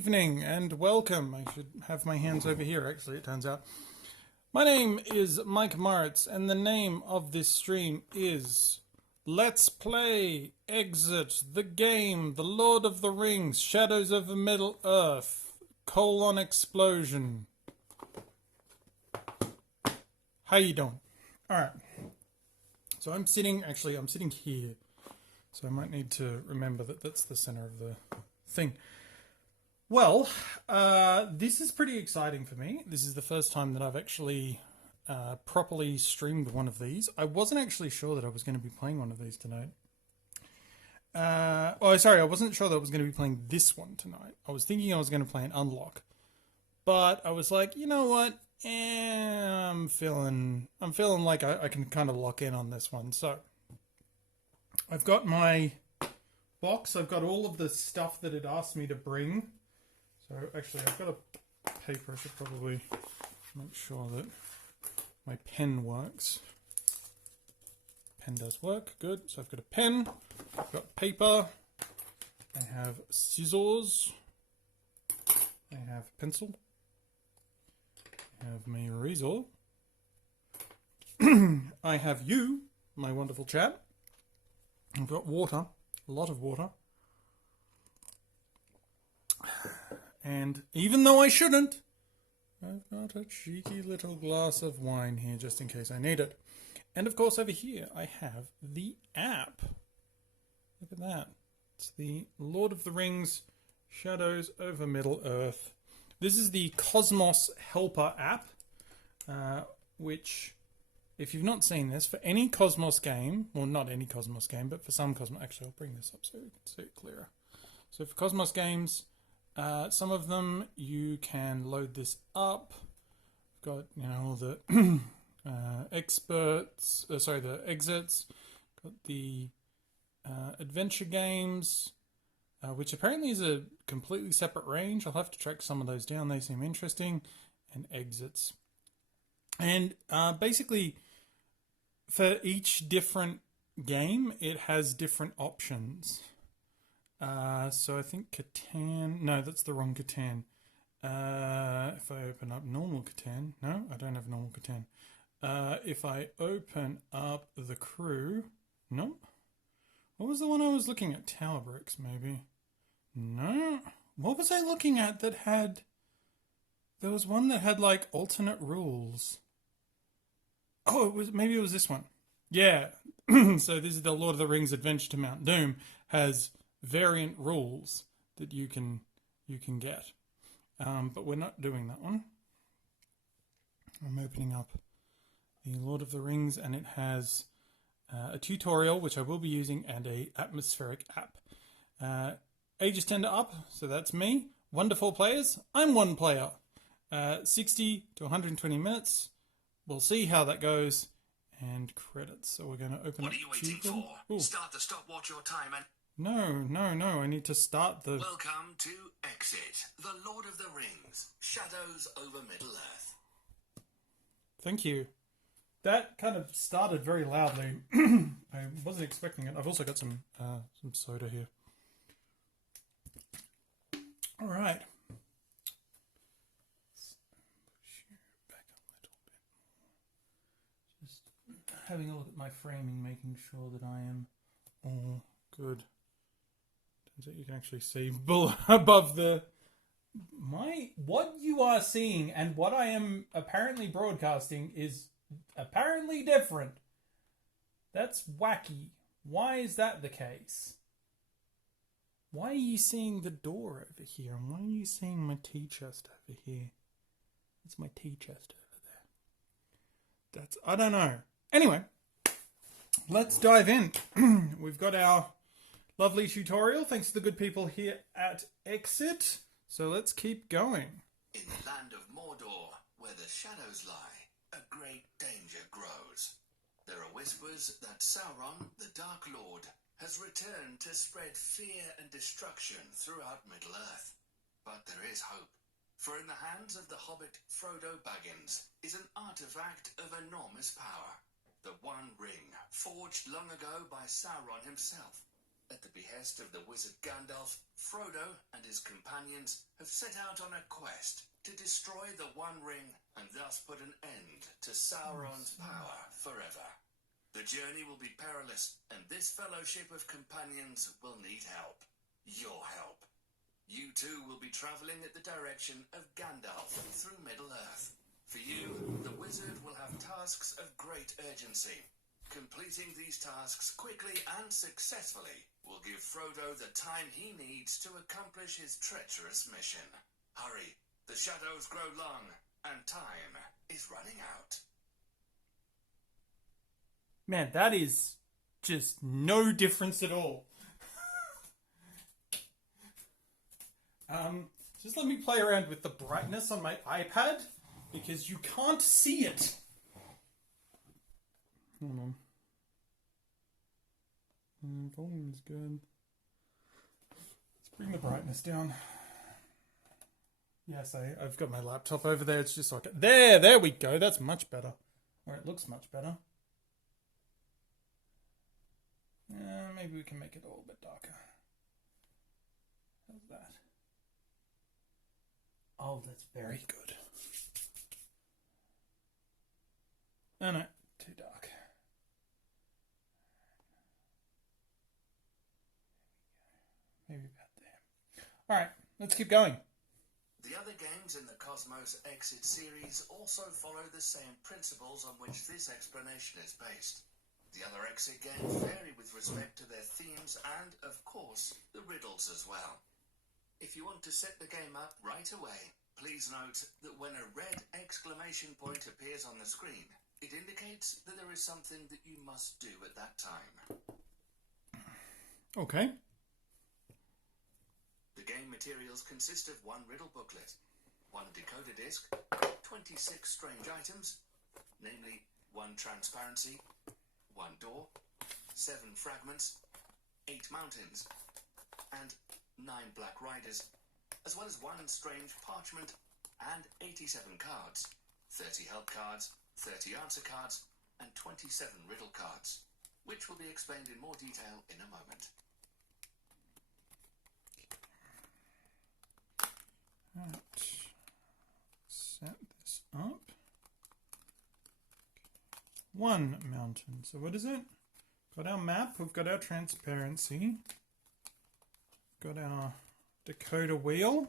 evening and welcome. I should have my hands over here, actually, it turns out. My name is Mike Moritz, and the name of this stream is Let's Play Exit the Game, The Lord of the Rings, Shadows over Middle-earth, : Explosion. How you doing? Alright. So I'm sitting here. So I might need to remember that that's the center of the thing. Well, this is pretty exciting for me. This is the first time that I've actually properly streamed one of these. I wasn't actually sure that I was going to be playing one of these tonight. I wasn't sure that I was going to be playing this one tonight. I was thinking I was going to play an Unlock. But I was like, you know what? I'm feeling like I can kind of lock in on this one. So I've got my box. I've got all of the stuff that it asked me to bring. So actually, I've got a paper. I should probably make sure that my pen works. Pen does work. Good. So I've got a pen. I've got paper. I have scissors. I have pencil. I have my razor. I have you, my wonderful chat. I've got water. A lot of water. And even though I shouldn't, I've got a cheeky little glass of wine here just in case I need it. And of course over here I have the app. Look at that. It's the Lord of the Rings Shadows over Middle-earth. This is the Cosmos Helper app, which, if you've not seen this, for any Cosmos game, well not any Cosmos game, but for some Cosmos, actually I'll bring this up so you can see it clearer. So for Cosmos games, some of them you can load this up. Got, you know, all the the exits. Got the adventure games, which apparently is a completely separate range. I'll have to track some of those down. They seem interesting. And exits. And basically, for each different game, it has different options. So I think Catan... No, that's the wrong Catan. If I open up normal Catan... No, I don't have normal Catan. If I open up the crew... No. What was the one I was looking at? Tower Bricks, maybe. No. What was I looking at that had... There was one that had, like, alternate rules. Oh, maybe it was this one. Yeah. So this is the Lord of the Rings Adventure to Mount Doom. Has variant rules that you can get. But we're not doing that one. I'm opening up the Lord of the Rings, and it has a tutorial, which I will be using, and a atmospheric app. Ages 10 to up, so that's me. 1 to 4 players. I'm 1 player. 60 to 120 minutes. We'll see how that goes. And credits. So we're going to open up. What are you waiting for? Ooh. Start the stopwatch your time and... No. I need to start the... Welcome to Exit, the Lord of the Rings, Shadows over Middle-earth. Thank you. That kind of started very loudly. I wasn't expecting it. I've also got some soda here. All right. Back a little bit more. Just having a look at my framing, making sure that I am all good. Turns out you can actually see above the... What you are seeing and what I am apparently broadcasting is apparently different. That's wacky. Why is that the case? Why are you seeing the door over here? And why are you seeing my tea chest over here? It's my tea chest over there. I don't know. Anyway, let's dive in. We've got our lovely tutorial, thanks to the good people here at Exit. So let's keep going. In the land of Mordor, where the shadows lie, a great danger grows. There are whispers that Sauron, the Dark Lord, has returned to spread fear and destruction throughout Middle-earth. But there is hope, for in the hands of the hobbit Frodo Baggins is an artifact of enormous power. The One Ring, forged long ago by Sauron himself. At the behest of the wizard Gandalf, Frodo and his companions have set out on a quest to destroy the One Ring and thus put an end to Sauron's power forever. The journey will be perilous, and this fellowship of companions will need help. Your help. You too will be travelling at the direction of Gandalf through Middle-earth. For you, the wizard will have tasks of great urgency. Completing these tasks quickly and successfully will give Frodo the time he needs to accomplish his treacherous mission. Hurry, the shadows grow long, and time is running out. Man, that is just no difference at all. Just let me play around with the brightness on my iPad, because you can't see it. Hold on. Volume is good. Let's bring the brightness down. Yes, I've got my laptop over there. It's just like... There we go. That's much better. Or it looks much better. Maybe we can make it a little bit darker. How's that? Oh, that's very good. Oh no, too dark. Maybe about there. Alright, let's keep going. The other games in the Cosmos Exit series also follow the same principles on which this explanation is based. The other Exit games vary with respect to their themes and, of course, the riddles as well. If you want to set the game up right away, please note that when a red exclamation point appears on the screen, it indicates that there is something that you must do at that time. Okay. The game materials consist of one riddle booklet, one decoder disc, 26 strange items, namely 1 transparency, 1 door, 7 fragments, 8 mountains, and 9 black riders, as well as 1 strange parchment and 87 cards, 30 help cards, 30 answer cards, and 27 riddle cards, which will be explained in more detail in a moment. Right. Set this up. 1 mountain. So what is it? Got our map, we've got our transparency, got our decoder wheel.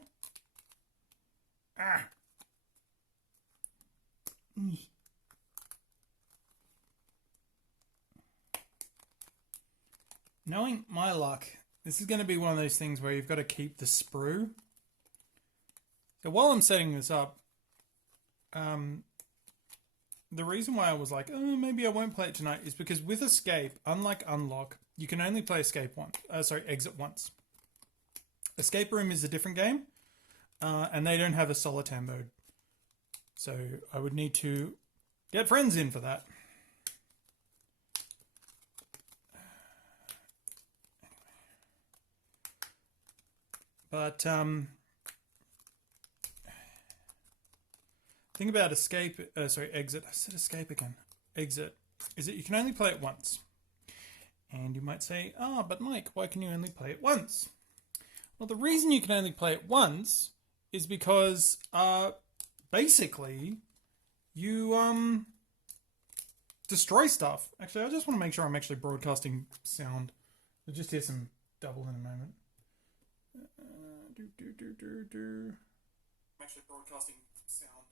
Knowing my luck, this is going to be one of those things where you've got to keep the sprue. So while I'm setting this up, the reason why I was like, oh, maybe I won't play it tonight is because with Escape, unlike Unlock, you can only play Exit once. Escape Room is a different game, and they don't have a solitaire mode. So I would need to get friends in for that. But thing about Exit. I said Escape again. Exit is that you can only play it once. And you might say, but Mike, why can you only play it once? Well, the reason you can only play it once is because basically you destroy stuff. Actually, I just want to make sure I'm actually broadcasting sound. You'll just hear some double in a moment. I'm actually broadcasting sound.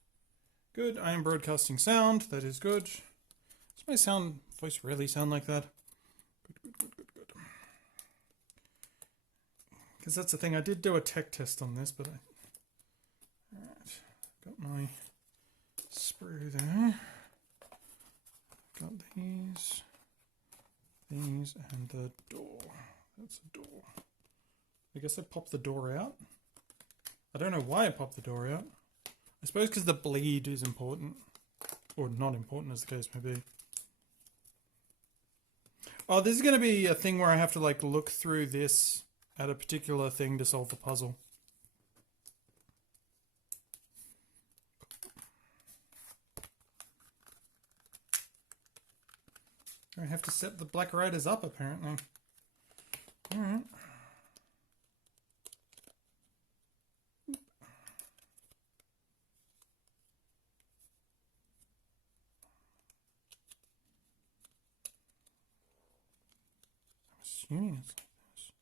Good, I am broadcasting sound. That is good. Does my voice really sound like that? Good. Because that's the thing. I did do a tech test on this, but Alright. Got my sprue there. Got these, and the door. That's a door. I guess I popped the door out. I don't know why I popped the door out. I suppose because the bleed is important. Or not important, as the case may be. Oh, this is going to be a thing where I have to like look through this at a particular thing to solve the puzzle. I have to set the Black Riders up, apparently. Alright. assuming it's like this.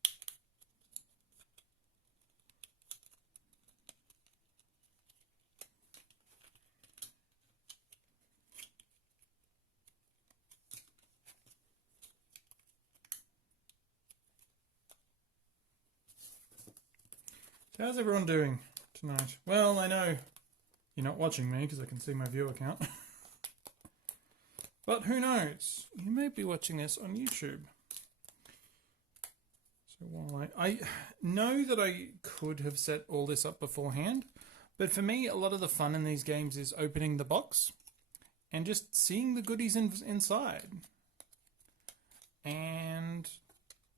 So how's everyone doing tonight? Well, I know you're not watching me because I can see my viewer count. But who knows? You may be watching this on YouTube. So while I know that I could have set all this up beforehand, but for me, a lot of the fun in these games is opening the box and just seeing the goodies inside. And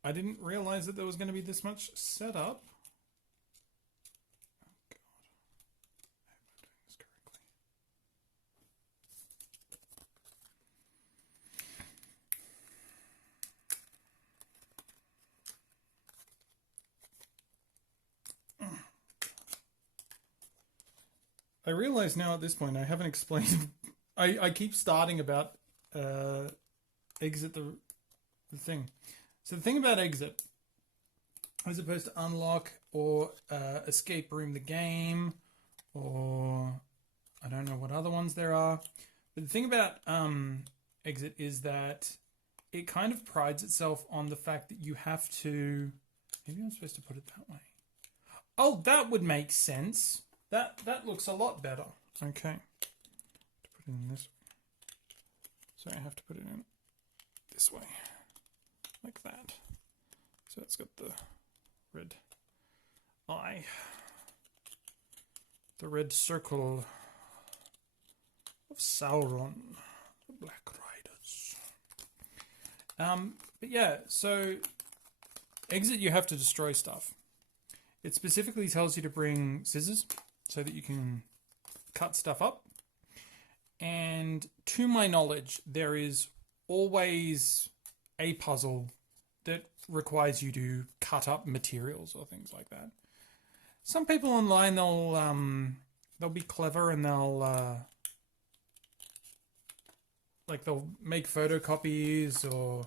I didn't realize that there was going to be this much setup. I realize now at this point I haven't explained. I keep starting about exit the thing. So the thing about exit, as opposed to unlock or escape room the game, or I don't know what other ones there are. But the thing about exit is that it kind of prides itself on the fact that you have to. Maybe I'm supposed to put it that way. Oh, that would make sense. That looks a lot better. Okay. Put it in this way. Sorry, I have to put it in this way. Like that. So it's got the red eye. The red circle of Sauron. The Black Riders. But yeah, so exit, you have to destroy stuff. It specifically tells you to bring scissors so that you can cut stuff up. And to my knowledge, there is always a puzzle that requires you to cut up materials or things like that. Some people online, they'll be clever and they'll make photocopies or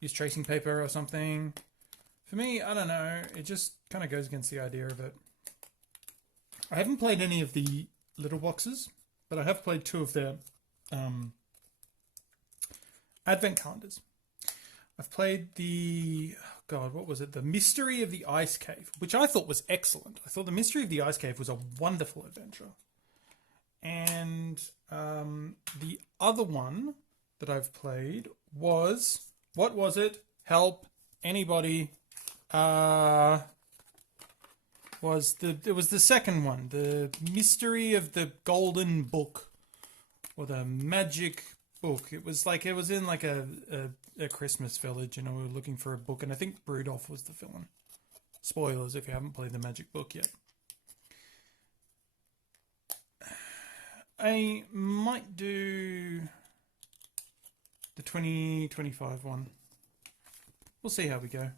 use tracing paper or something. For me, I don't know. It just kind of goes against the idea of it. I haven't played any of the little boxes, but I have played 2 of their advent calendars. I've played the, what was it? The Mystery of the Ice Cave, which I thought was excellent. I thought the Mystery of the Ice Cave was a wonderful adventure. And the other one that I've played was, what was it? Help, anybody. It was the second one, the Mystery of the Golden Book, or the Magic Book. It was in like a Christmas village, and we were looking for a book, and I think Rudolph was the villain. Spoilers if you haven't played the Magic Book yet. I might do the 2025 one. We'll see how we go.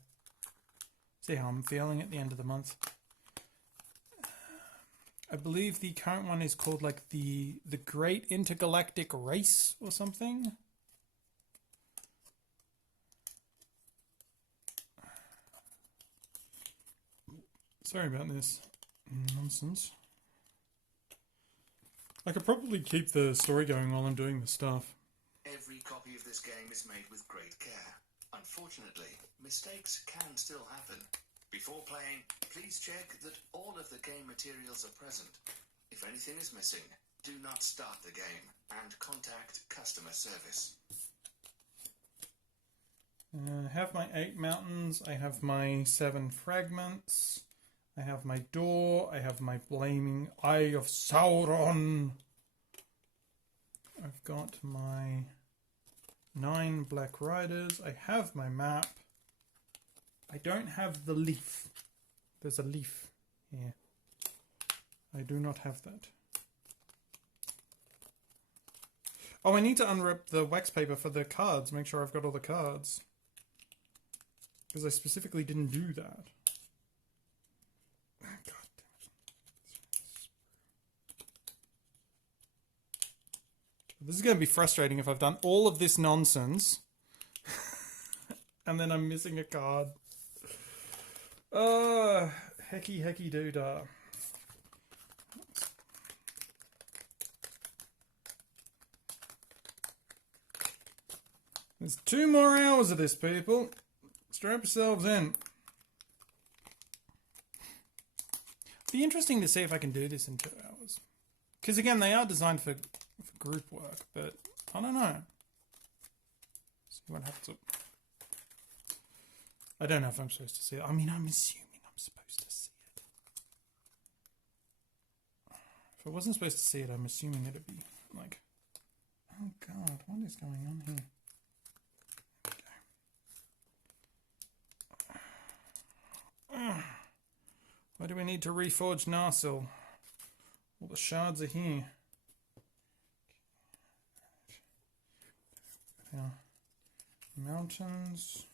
See how I'm feeling at the end of the month. I believe the current one is called like the Great Intergalactic Race or something. Sorry about this nonsense. I could probably keep the story going while I'm doing the stuff. Every copy of this game is made with great care. Unfortunately, mistakes can still happen. Before playing, please check that all of the game materials are present. If anything is missing, do not start the game and contact customer service. I have my 8 mountains, I have my 7 fragments, I have my door, I have my flaming eye of Sauron. I've got my 9 Black Riders, I have my map. I don't have the leaf. There's a leaf here. I do not have that. Oh, I need to unwrap the wax paper for the cards. Make sure I've got all the cards. Because I specifically didn't do that. God damn it. This is going to be frustrating if I've done all of this nonsense. and then I'm missing a card. Hecky doodah. There's 2 more hours of this, people. Strap yourselves in. Be interesting to see if I can do this in 2 hours. Because again, they are designed for group work, but I don't know. See what happens. I don't know if I'm supposed to see it. I mean, I'm assuming I'm supposed to see it. If I wasn't supposed to see it, I'm assuming it'd be like, oh god, what is going on here? Why do we need to reforge Narsil? All the shards are here. Mountains.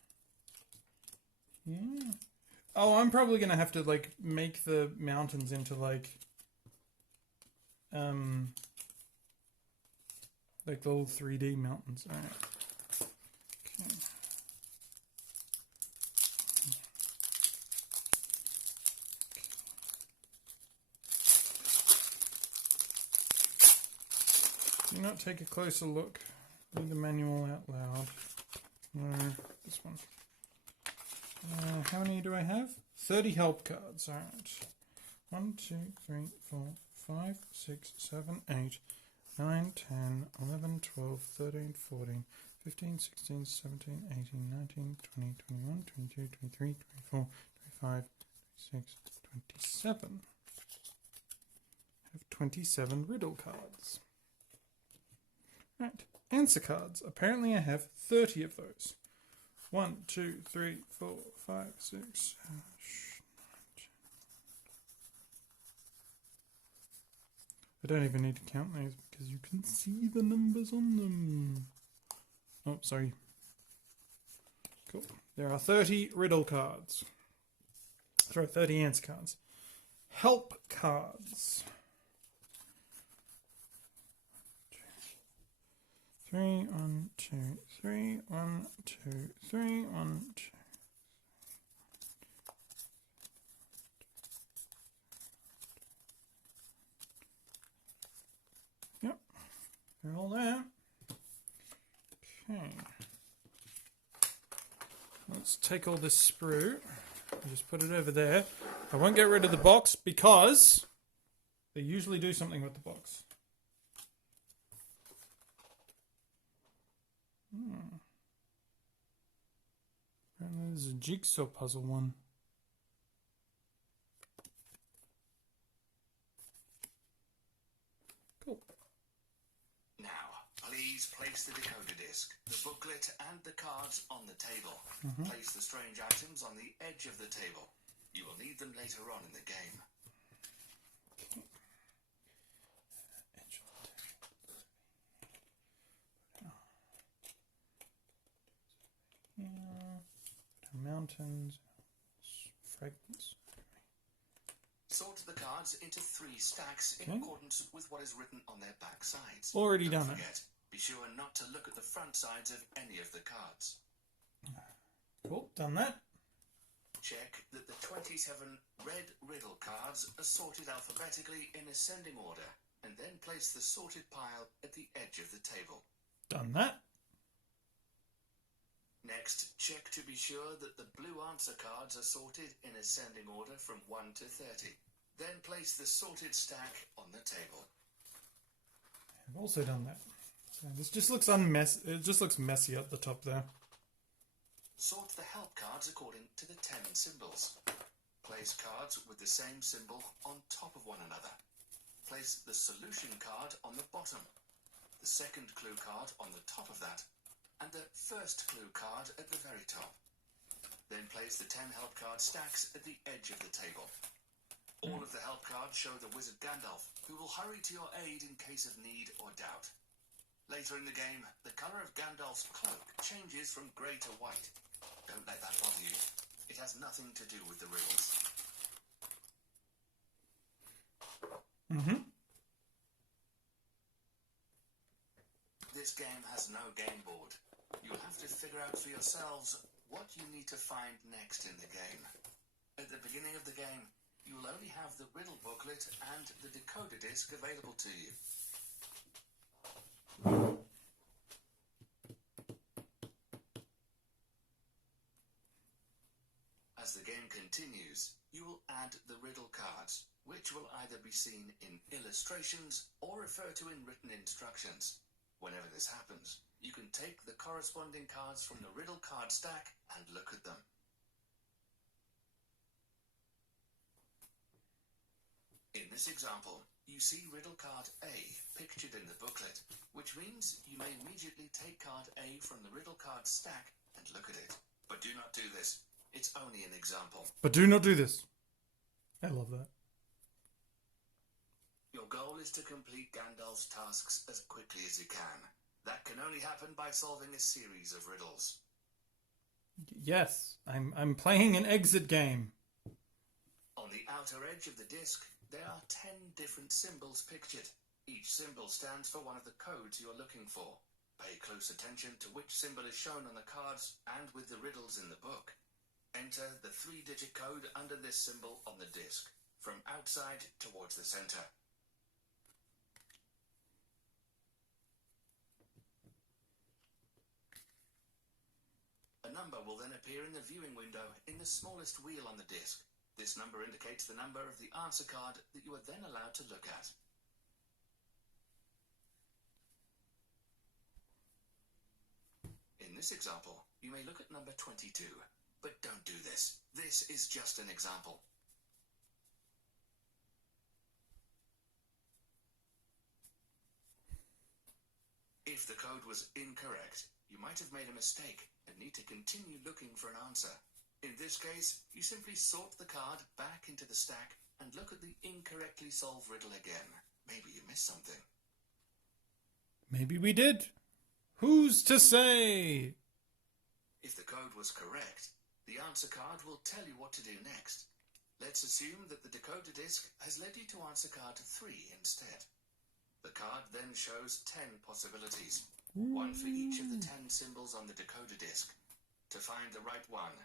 Yeah. Oh, I'm probably gonna have to like make the mountains into like the old 3D mountains. All right. Okay. Do not take a closer look. Read the manual out loud. No, this one. How many do I have? 30 help cards. Alright. 1, 2, 3, 4, 5, 6, 7, 8, 9, 10, 11, 12, 13, 14, 15, 16, 17, 18, 19, 20, 21, 22, 23, 24, 25, 26, 27. I have 27 riddle cards. Right, answer cards. Apparently I have 30 of those. 1, 2, 3, 4, 5, 6, 7, 8. I don't even need to count those because you can see the numbers on them. Oh, sorry. Cool. There are 30 riddle cards. Sorry, 30 answer cards. Help cards. 3, 1, 2, 3, 1, 2, 3, 1, 2. Yep, they're all there. Okay. Let's take all this sprue and just put it over there. I won't get rid of the box because they usually do something with the box. And there's a jigsaw puzzle one. Cool. Now, please place the decoder disc, the booklet, and the cards on the table. Place the strange items on the edge of the table. You will need them later on in the game. Mountains, fragments. Sort the cards into 3 stacks in accordance with what is written on their back sides. Already Don't done forget, be sure not to look at the front sides of any of the cards. Cool, done that. Check that the 27 red riddle cards are sorted alphabetically in ascending order, and then place the sorted pile at the edge of the table. Done that. Next, check to be sure that the blue answer cards are sorted in ascending order from 1 to 30. Then place the sorted stack on the table. I've also done that. So this just looks it just looks messy at the top there. Sort the help cards according to the 10 symbols. Place cards with the same symbol on top of one another. Place the solution card on the bottom, the second clue card on the top of that, and the first clue card at the very top. Then place the 10 help card stacks at the edge of the table. All of the help cards show the wizard Gandalf, who will hurry to your aid in case of need or doubt. Later in the game, the colour of Gandalf's cloak changes from grey to white. Don't let that bother you. It has nothing to do with the riddles. This game has no game board. You'll have to figure out for yourselves what you need to find next in the game. At the beginning of the game, you will only have the riddle booklet and the decoder disc available to you. As the game continues, you will add the riddle cards, which will either be seen in illustrations or refer to in written instructions. Whenever this happens, you can take the corresponding cards from the riddle card stack and look at them. In this example, you see riddle card A pictured in the booklet, which means you may immediately take card A from the riddle card stack and look at it. But do not do this. It's only an example. But do not do this. I love that. Your goal is to complete Gandalf's tasks as quickly as you can. That can only happen by solving a series of riddles. Yes, I'm playing an exit game. On the outer edge of the disc, there are 10 different symbols pictured. Each symbol stands for one of the codes you are looking for. Pay close attention to which symbol is shown on the cards and with the riddles in the book. Enter the 3-digit code under this symbol on the disc, from outside towards the center. A number will then appear in the viewing window in the smallest wheel on the disc. This number indicates the number of the answer card that you are then allowed to look at. In this example, you may look at number 22, but don't do this. This is just an example. If the code was incorrect, you might have made a mistake and need to continue looking for an answer. In this case, you simply sort the card back into the stack and look at the incorrectly solved riddle again. Maybe you missed something. Maybe we did. Who's to say? If the code was correct, the answer card will tell you what to do next. Let's assume that the decoder disc has led you to answer card 3 instead. The card then shows 10 possibilities, one for each of the 10 symbols on the decoder disc. To find the right one,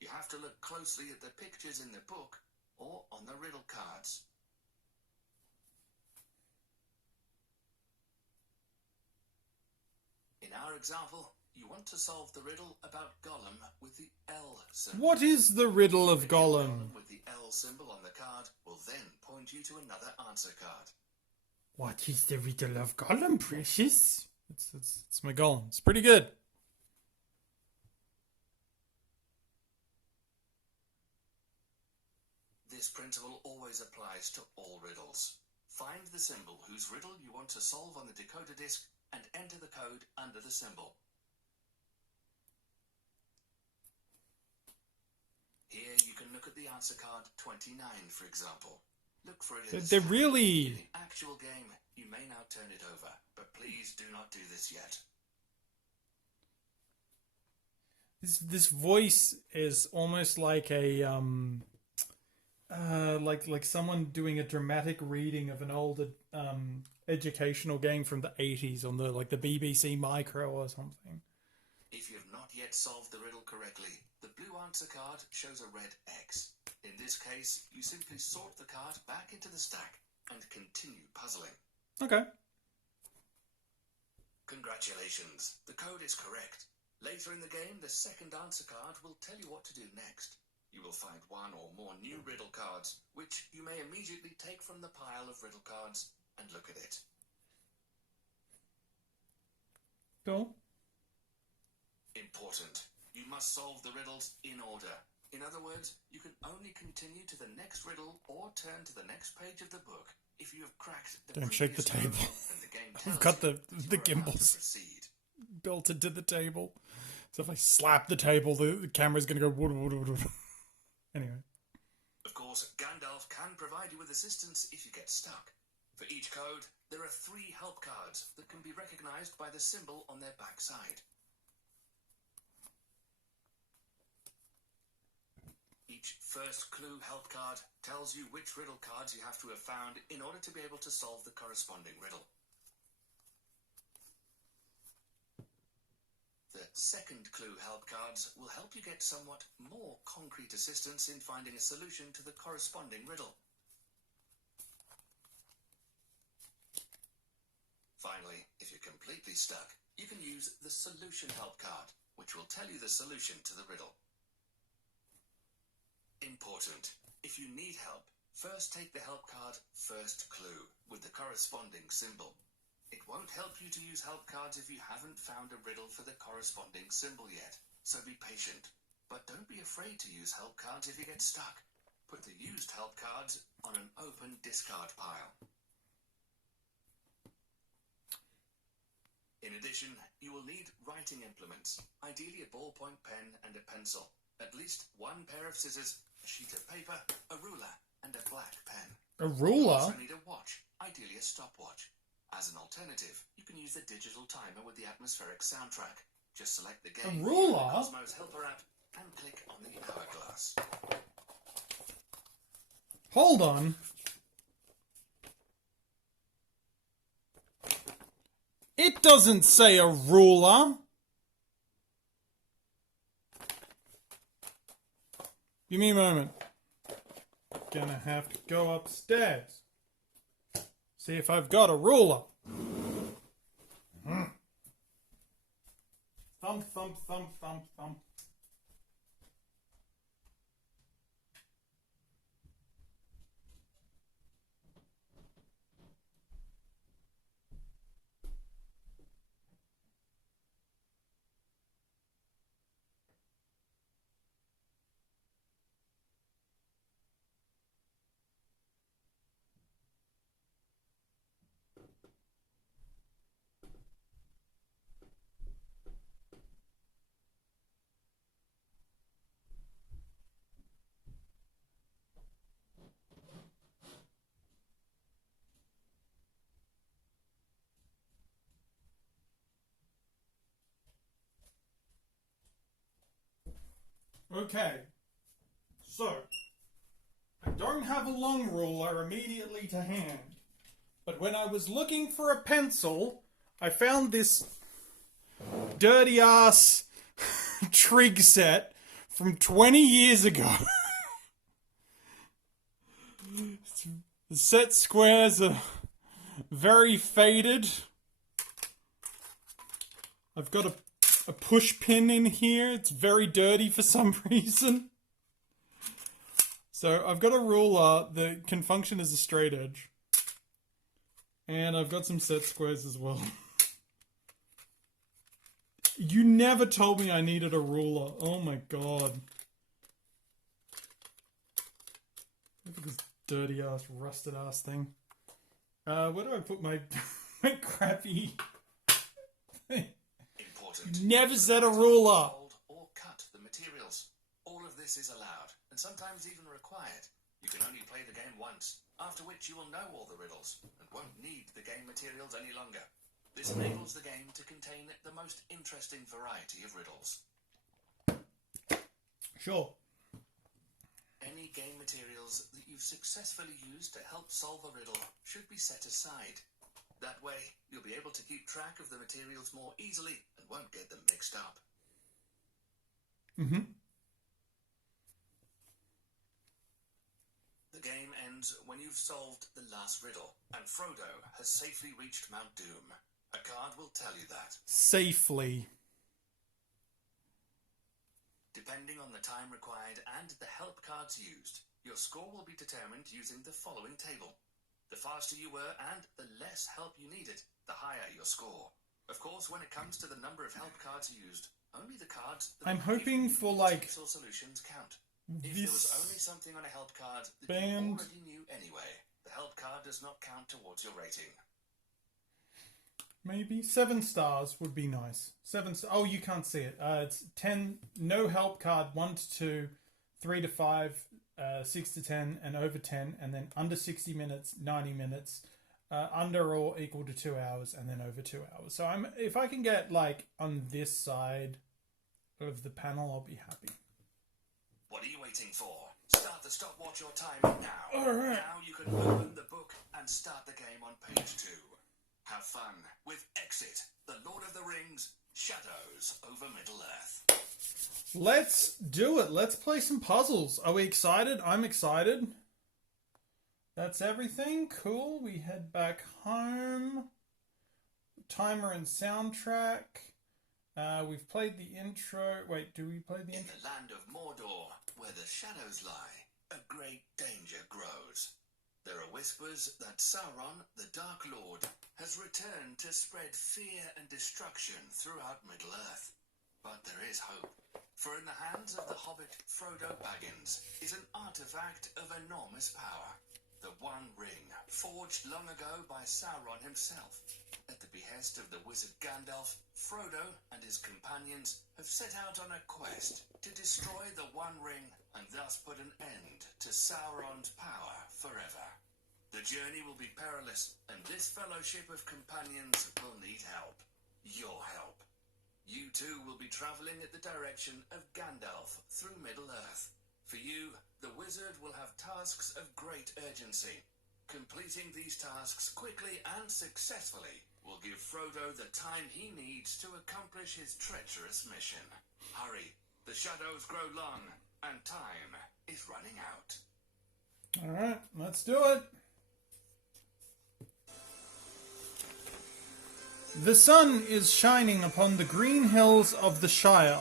you have to look closely at the pictures in the book or on the riddle cards. In our example, you want to solve the riddle about Gollum with the L symbol. What is the riddle of Gollum? With the L symbol on the card will then point you to another answer card. What is the riddle of Gollum, precious? It's my Gollum. It's pretty good. This principle always applies to all riddles. Find the symbol whose riddle you want to solve on the decoder disc and enter the code under the symbol. Here you can look at the answer card 29, for example. Look for it in They're really... In the actual game, you may now turn it over, but please do not do this yet. This voice is almost like a like someone doing a dramatic reading of an old educational game from the 80s on the BBC Micro or something. If you have not yet solved the riddle correctly, the blue answer card shows a red X. In this case, you simply sort the card back into the stack and continue puzzling. Okay. Congratulations, the code is correct. Later in the game, the second answer card will tell you what to do next. You will find one or more new riddle cards, which you may immediately take from the pile of riddle cards and look at it. Cool. Important. You must solve the riddles in order. In other words, you can only continue to the next riddle or turn to the next page of the book if you have cracked the Don't shake the previous table. code and the game We've tells got you the that you are allowed to gimbals proceed. built into the table. So if I slap the table, the camera's going to go... wood, wood, wood, wood. Anyway. Of course, Gandalf can provide you with assistance if you get stuck. For each code, there are 3 help cards that can be recognized by the symbol on their backside. Each first clue help card tells you which riddle cards you have to have found in order to be able to solve the corresponding riddle. The second clue help cards will help you get somewhat more concrete assistance in finding a solution to the corresponding riddle. Finally, if you're completely stuck, you can use the solution help card, which will tell you the solution to the riddle. Important. If you need help, first take the help card first clue with the corresponding symbol. It won't help you to use help cards if you haven't found a riddle for the corresponding symbol yet, so be patient. But don't be afraid to use help cards if you get stuck. Put the used help cards on an open discard pile. In addition, you will need writing implements, ideally a ballpoint pen and a pencil, at least one pair of scissors, a sheet of paper, a ruler, and a black pen. A ruler? You also need a watch, ideally a stopwatch. As an alternative, you can use the digital timer with the atmospheric soundtrack. Just select the game, A ruler? the Cosmos Helper app, and click on the hourglass. Hold on. It doesn't say a ruler. Give me a moment. Gonna have to go upstairs. See if I've got a ruler. Thump, thump, thump, thump, thump. Okay, so I don't have a long ruler immediately to hand, but when I was looking for a pencil, I found this dirty ass trig set from 20 years ago. The set squares are very faded. I've got a push pin in here. It's very dirty for some reason. So I've got a ruler that can function as a straight edge. And I've got some set squares as well. You never told me I needed a ruler. Oh my god. Look at this dirty ass, rusted ass thing. Where do I put my, my crappy thing? You never said a ruler. Or cut the materials. All of this is allowed, and sometimes even required. You can only play the game once, after which you will know all the riddles, and won't need the game materials any longer. This enables the game to contain the most interesting variety of riddles. Sure. Any game materials that you've successfully used to help solve a riddle should be set aside. That way, you'll be able to keep track of the materials more easily and won't get them mixed up. Mm-hmm. The game ends when you've solved the last riddle, and Frodo has safely reached Mount Doom. A card will tell you that. Safely. Depending on the time required and the help cards used, your score will be determined using the following table. The faster you were and the less help you needed, the higher your score. Of course, when it comes to the number of help cards used, only the cards that I'm hoping for like or solutions count. this If there was only something on a help card that band. you already knew anyway, the help card does not count towards your rating. Maybe 7 stars would be nice. 7 stars. Oh, you can't see it. It's 10. No help card. 1 to 2, 3 to 5, 6 to 10, and over 10, and then under 60 minutes, 90 minutes, under or equal to 2 hours, and then over 2 hours. So if I can get like on this side of the panel, I'll be happy. What are you waiting for? Start the stopwatch or timer now. All right. Now you can open the book and start the game on page 2. Have fun with Exit, the Lord of the Rings Shadows over Middle-earth. Let's do it. Let's play some puzzles. Are we excited? I'm excited. That's everything. Cool. We head back home. Timer and soundtrack. We've played the intro. Wait, do we play the intro? In the land of Mordor, where the shadows lie, a great danger grows. There are whispers that Sauron, the Dark Lord, has returned to spread fear and destruction throughout Middle-earth. But there is hope, for in the hands of the hobbit Frodo Baggins is an artifact of enormous power. The One Ring, forged long ago by Sauron himself. At the behest of the wizard Gandalf, Frodo and his companions have set out on a quest to destroy the One Ring and thus put an end to Sauron's power forever. The journey will be perilous, and this fellowship of companions will need help. Your help. You too will be traveling at the direction of Gandalf through Middle-earth. For you, the wizard will have tasks of great urgency. Completing these tasks quickly and successfully will give Frodo the time he needs to accomplish his treacherous mission. Hurry, the shadows grow long, and time is running out. Alright, let's do it. The sun is shining upon the green hills of the Shire.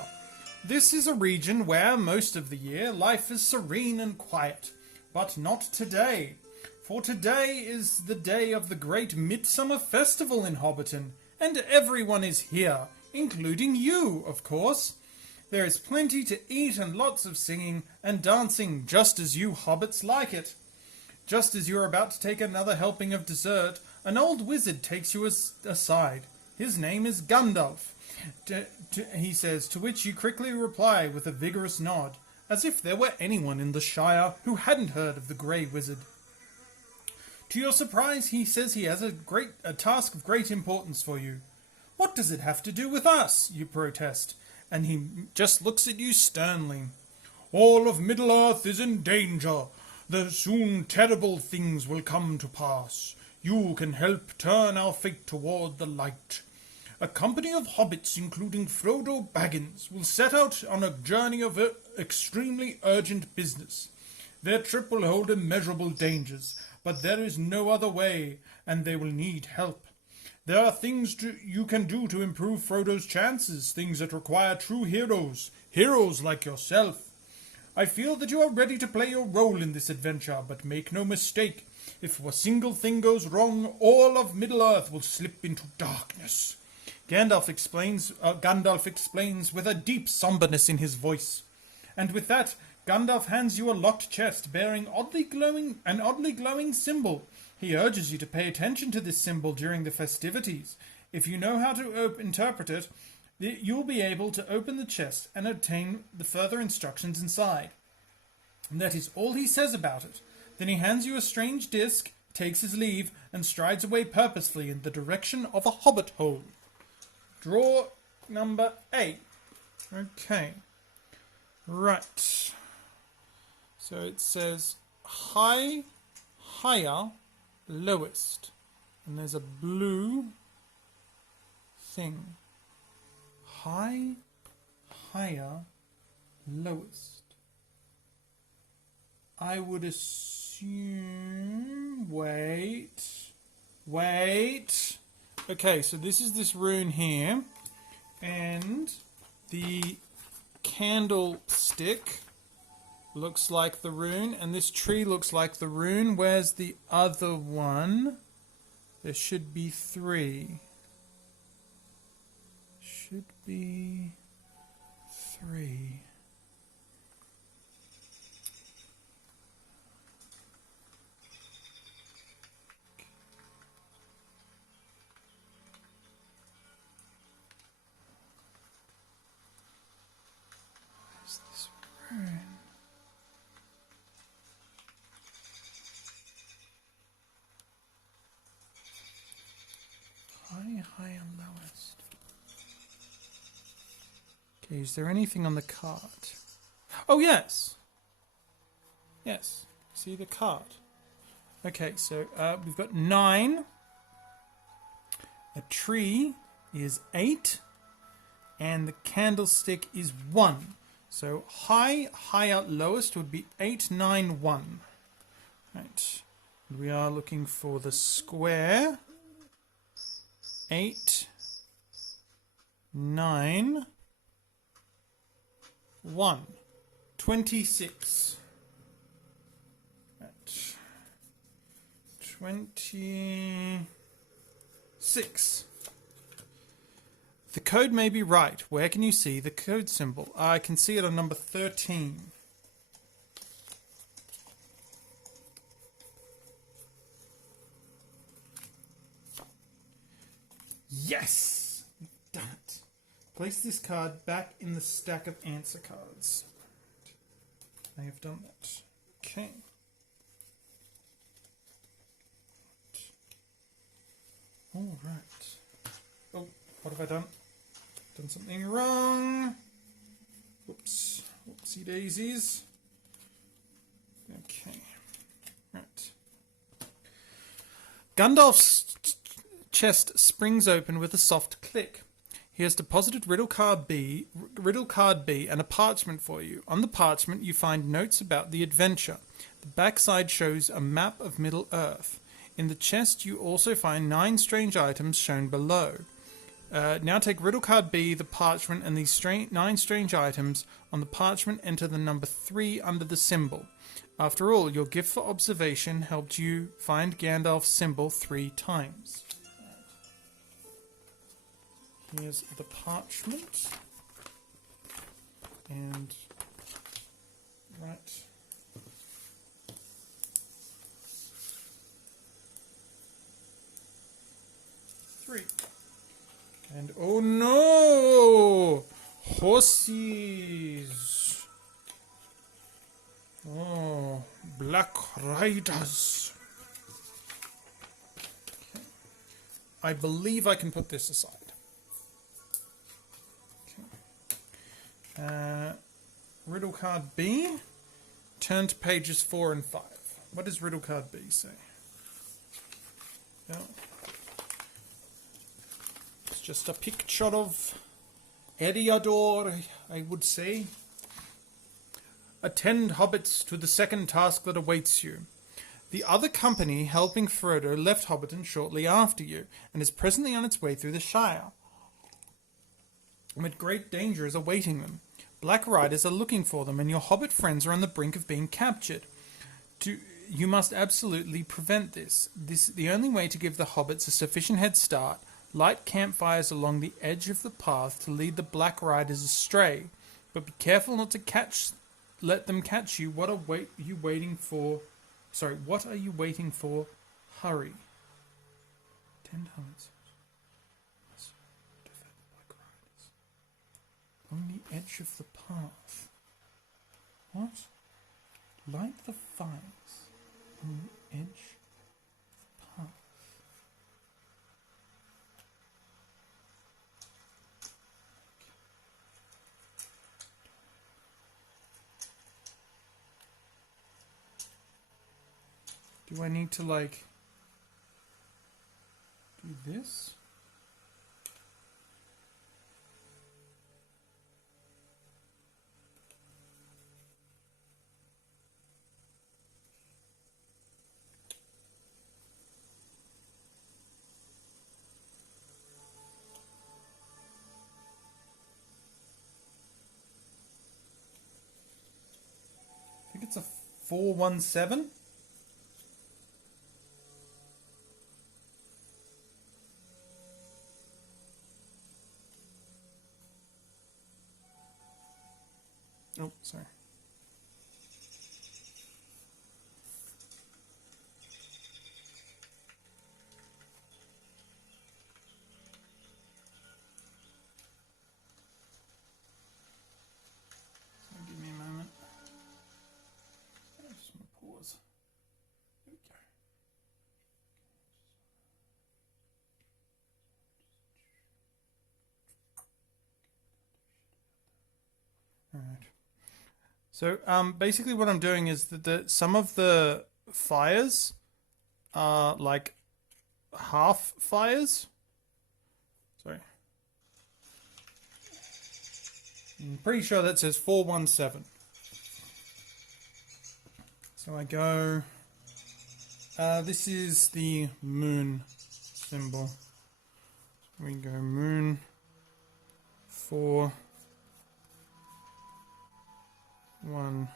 This is a region where, most of the year, life is serene and quiet. But not today. For today is the day of the great Midsummer Festival in Hobbiton, and everyone is here, including you, of course. There is plenty to eat and lots of singing and dancing, just as you hobbits like it. Just as you're about to take another helping of dessert, an old wizard takes you aside. His name is Gandalf. He says, to which you quickly reply with a vigorous nod, as if there were anyone in the Shire who hadn't heard of the Grey Wizard. To your surprise, he says he has a task of great importance for you. What does it have to do with us? You protest, and he just looks at you sternly. All of Middle-earth is in danger. Soon terrible things will come to pass. You can help turn our fate toward the light. A company of hobbits, including Frodo Baggins, will set out on a journey of extremely urgent business. Their trip will hold immeasurable dangers, but there is no other way, and they will need help. There are things you can do to improve Frodo's chances, things that require true heroes like yourself. I feel that you are ready to play your role in this adventure, but make no mistake, if a single thing goes wrong, all of Middle-earth will slip into darkness. Gandalf explains with a deep somberness in his voice. And with that, Gandalf hands you a locked chest bearing an oddly glowing symbol. He urges you to pay attention to this symbol during the festivities. If you know how to interpret it, you'll be able to open the chest and obtain the further instructions inside. And that is all he says about it. Then he hands you a strange disc, takes his leave, and strides away purposefully in the direction of a hobbit hole. Draw number 8. Okay. Right. So it says high, higher, lowest. And there's a blue thing. High, higher, lowest. I would assume... Wait. Okay, so this is this rune here. And the candlestick looks like the rune. And this tree looks like the rune. Where's the other one? There should be 3. Should be 3. Where's this rune? High and lowest. Okay, is there anything on the cart? Oh, yes. Yes. See the cart. Okay, so we've got 9. A tree is 8. and the candlestick is 1. So higher, lowest would be 8, 9, 1. Right. We are looking for the square. 8, 9, 1. 26. Right. 26. The code may be right. Where can you see the code symbol? I can see it on number 13. Yes! We've done it. Place this card back in the stack of answer cards. I have done that. Okay. All right. Oh, what have I done? Done something wrong. Whoops. Whoopsie daisies. Okay. Right. Gandalf's chest springs open with a soft click. He has deposited riddle card B and a parchment for you. On the parchment you find notes about the adventure. The backside shows a map of Middle-earth. In the chest you also find 9 strange items shown below. Now take riddle card B, the parchment, and these 9 strange items. On the parchment enter the number 3 under the symbol. After all, your gift for observation helped you find Gandalf's symbol 3 times. Here's the parchment. And right. Three. And oh no! Horses! Oh, black riders. Okay. I believe I can put this aside. Okay. Riddle card B. Turn to pages 4 and 5. What does riddle card B say? Yeah. It's just a picture of Eriador, I would say. Attend, hobbits, to the second task that awaits you. The other company helping Frodo left Hobbiton shortly after you, and is presently on its way through the Shire. But great danger is awaiting them. Black Riders are looking for them, and your Hobbit friends are on the brink of being captured. You must absolutely prevent this. The only way to give the Hobbits a sufficient head start: light campfires along the edge of the path to lead the Black Riders astray. But be careful not to let them catch you. What are you waiting for? Sorry, what are you waiting for? Hurry. 10 hobbits. On the edge of the path. What? Light the fires on the edge path. Do I need to, like, do this? I think it's a 417. Oh, sorry. So give me a moment. I just want to pause. There we go. All right. So basically what I'm doing is that some of the fires are like half fires. Sorry. I'm pretty sure that says 417. So I go... this is the moon symbol. We go moon 4 1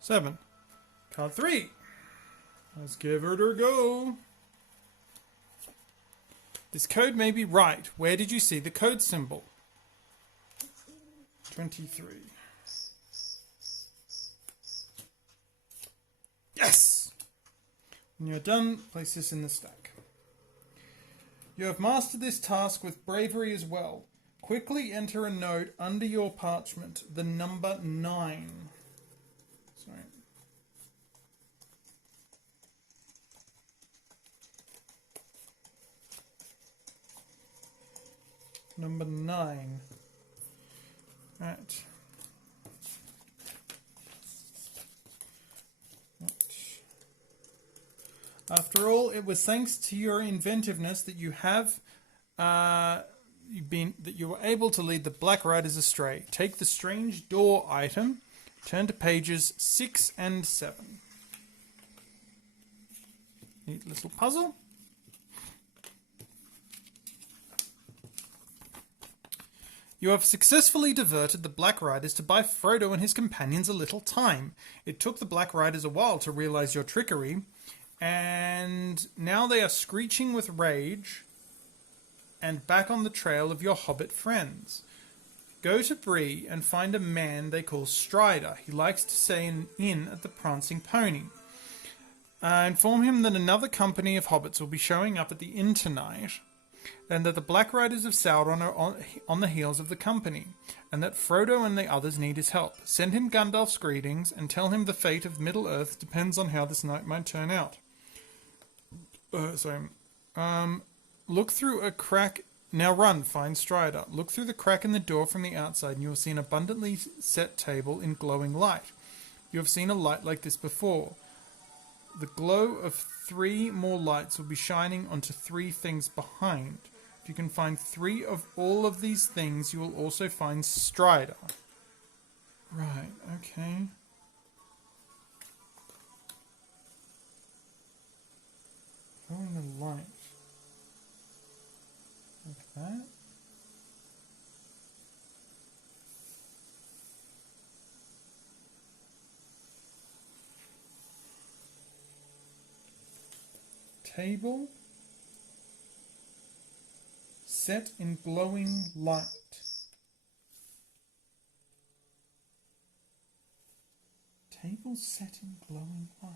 7. Card 3. Let's give it a go. This code may be right. Where did you see the code symbol? 23. Yes! When you're done, place this in the stack. You have mastered this task with bravery as well. Quickly enter a note under your parchment, the number 9. Sorry. Number 9. Right. After all, it was thanks to your inventiveness that you were able to lead the Black Riders astray. Take the strange door item. Turn to pages 6 and 7. Neat little puzzle. You have successfully diverted the Black Riders to buy Frodo and his companions a little time. It took the Black Riders a while to realize your trickery, and now they are screeching with rage and back on the trail of your hobbit friends. Go to Bree and find a man they call Strider. He likes to stay in an inn at the Prancing Pony. Inform him that another company of hobbits will be showing up at the inn tonight, and that the Black Riders of Sauron are on the heels of the company, and that Frodo and the others need his help. Send him Gandalf's greetings, and tell him the fate of Middle-earth depends on how this night might turn out. Look through a crack... Now run, find Strider. Look through the crack in the door from the outside, and you will see an abundantly set table in glowing light. You have seen a light like this before. The glow of 3 more lights will be shining onto 3 things behind. If you can find 3 of all of these things, you will also find Strider. Right, okay. Following the light. Like that. Table set in glowing light. Table set in glowing light.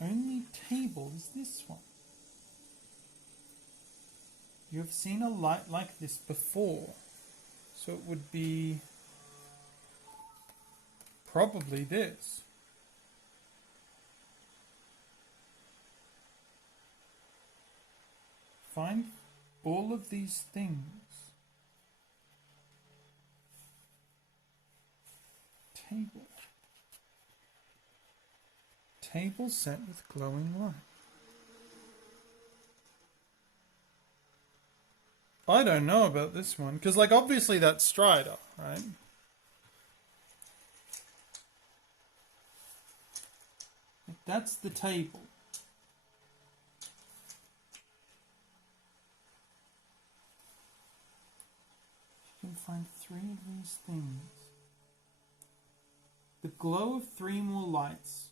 Only table is this one. You have seen a light like this before, so it would be probably this. Find all of these things. Table. Table set with glowing light. I don't know about this one, because, like, obviously that's Strider, right? That's the table. You can find 3 of these things. The glow of 3 more lights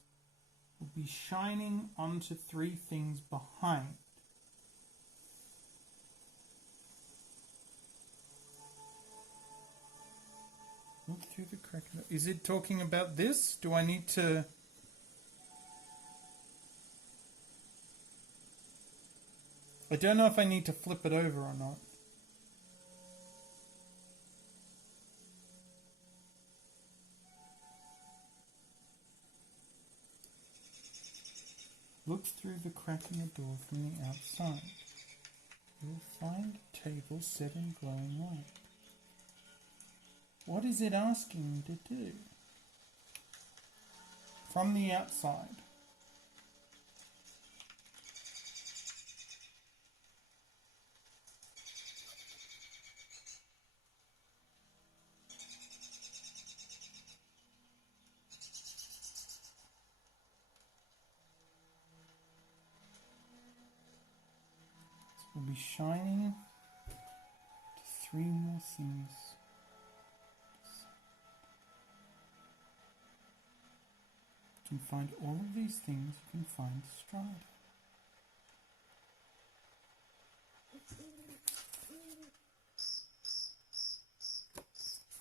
will be shining onto 3 things behind. Look through the crack. Is it talking about this? Do I need to... I don't know if I need to flip it over or not. Look through the crack in the door from the outside. You will find a table set in glowing light. What is it asking me to do? From the outside. We'll be shining to 3 more things. You can find all of these things, you can find Strider.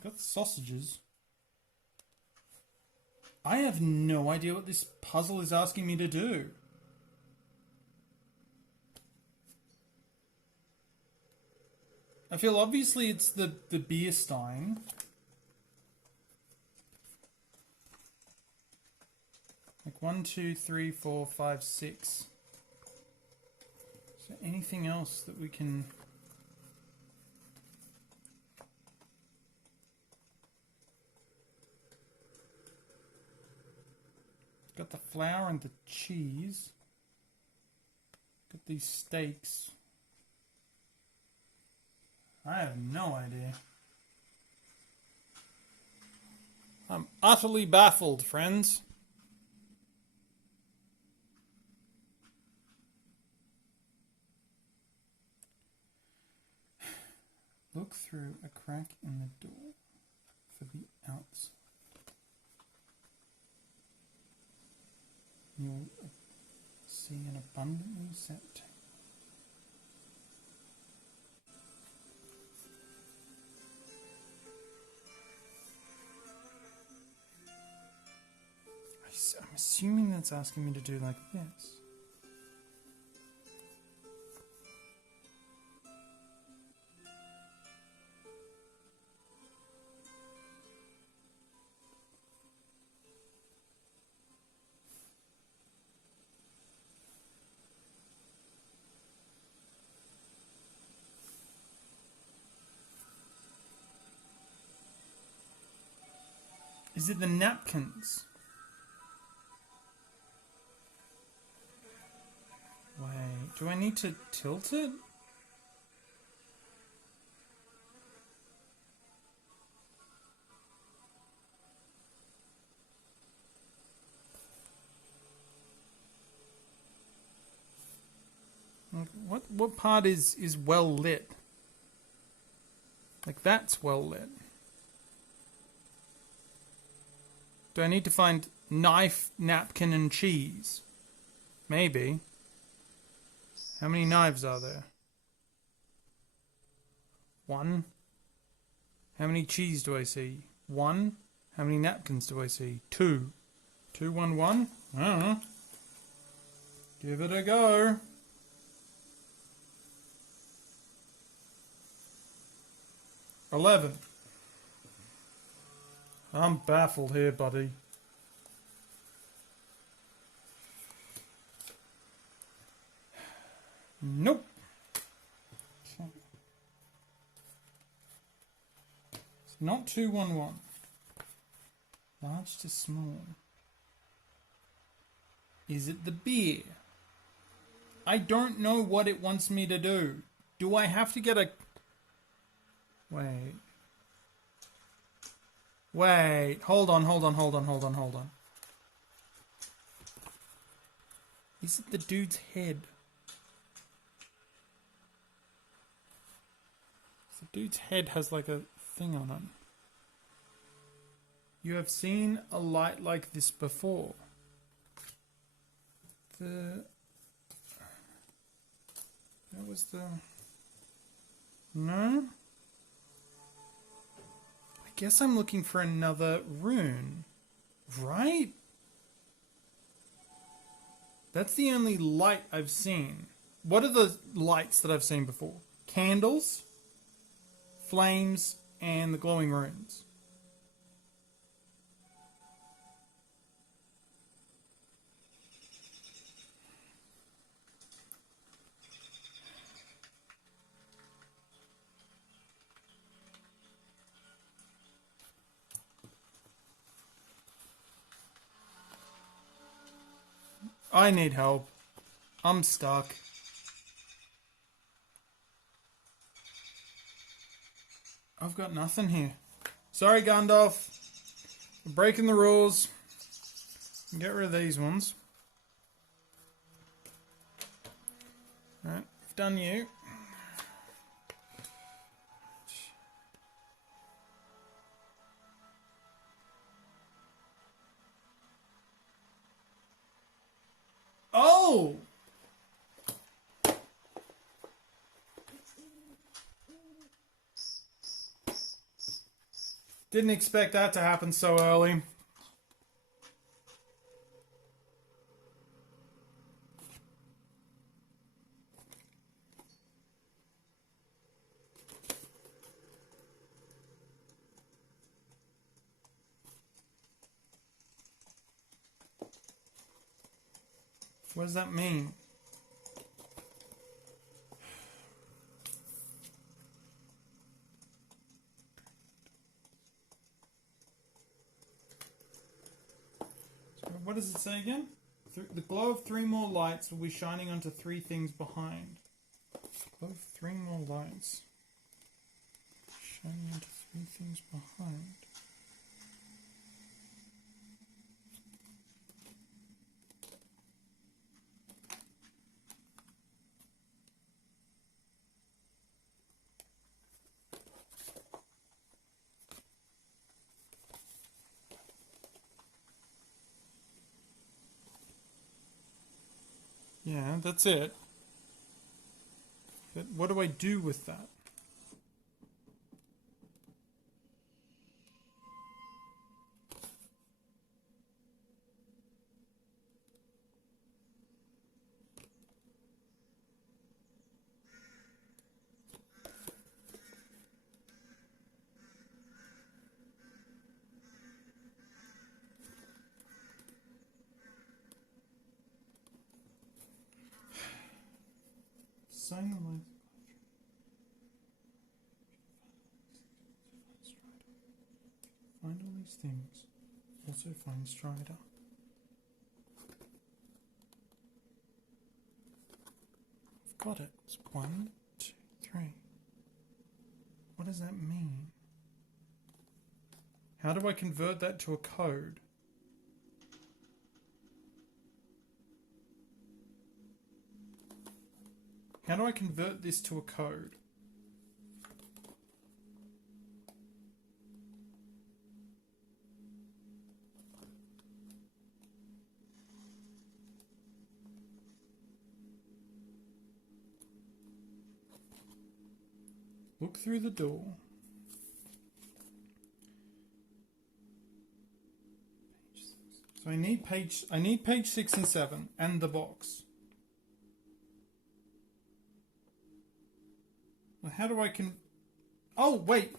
Got sausages. I have no idea what this puzzle is asking me to do. I feel obviously it's the beer stein. Like 1, 2, 3, 4, 5, 6. Is there anything else that we can... Got the flour and the cheese. Got these steaks. I have no idea. I'm utterly baffled, friends. Look through a crack in the door for the outside. You'll see an abundantly set table. I'm assuming that's asking me to do like this. Is it the napkins? Wait, do I need to tilt it? Like, what part is well lit? Like that's well lit. Do I need to find knife, napkin, and cheese? Maybe. How many knives are there? 1. How many cheese do I see? 1. How many napkins do I see? 2. 2, 1, 1? I don't know. Give it a go. $11. I'm baffled here, buddy. Nope. Okay. It's not 2, 1, 1. Large to small. Is it the beer? I don't know what it wants me to do. Do I have to get a... Wait. Wait. Hold on. Is it the dude's head? The dude's head has like a thing on it. You have seen a light like this before. That was the... No? I guess I'm looking for another rune. Right? That's the only light I've seen. What are the lights that I've seen before? Candles, flames, and the glowing runes. I need help. I'm stuck. I've got nothing here. Sorry, Gandalf. We're breaking the rules. Get rid of these ones. Alright, I've done you. Didn't expect that to happen so early. What does that mean? So what does it say again? The glow of 3 more lights will be shining onto 3 things behind. Glow of 3 more lights. Shining onto 3 things behind. Yeah, that's it. But what do I do with that? Sign the lights. Find all these things. Also find Strider. I've got it. It's 1, 2, 3. What does that mean? How do I convert that to a code? How do I convert this to a code? Look through the door. So I need page 6 and 7 and the box. Well, how do I Oh, wait.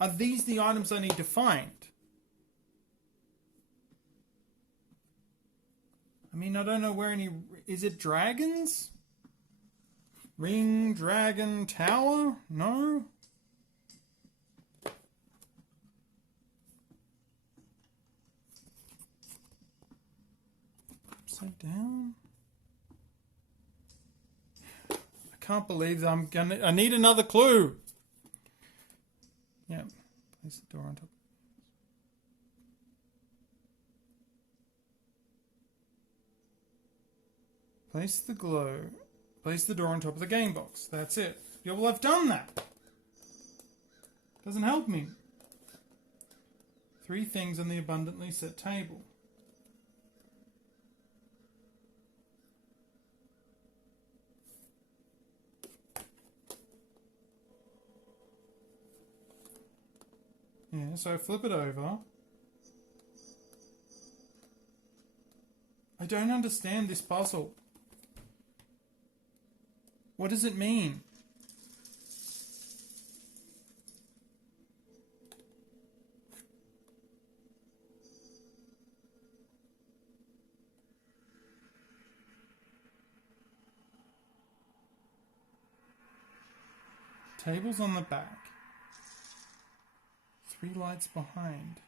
Are these the items I need to find? I mean, I don't know where any... Is it dragons? Ring, dragon, tower? No? Upside down? I can't believe that I need another clue. Yeah. Place the door on top. Place the glow. Place the door on top of the game box. That's it. Yeah, well, I've done that. Doesn't help me. 3 things on the abundantly set table. Yeah, so I flip it over. I don't understand this puzzle. What does it mean? Tables on the back. 3 lights behind.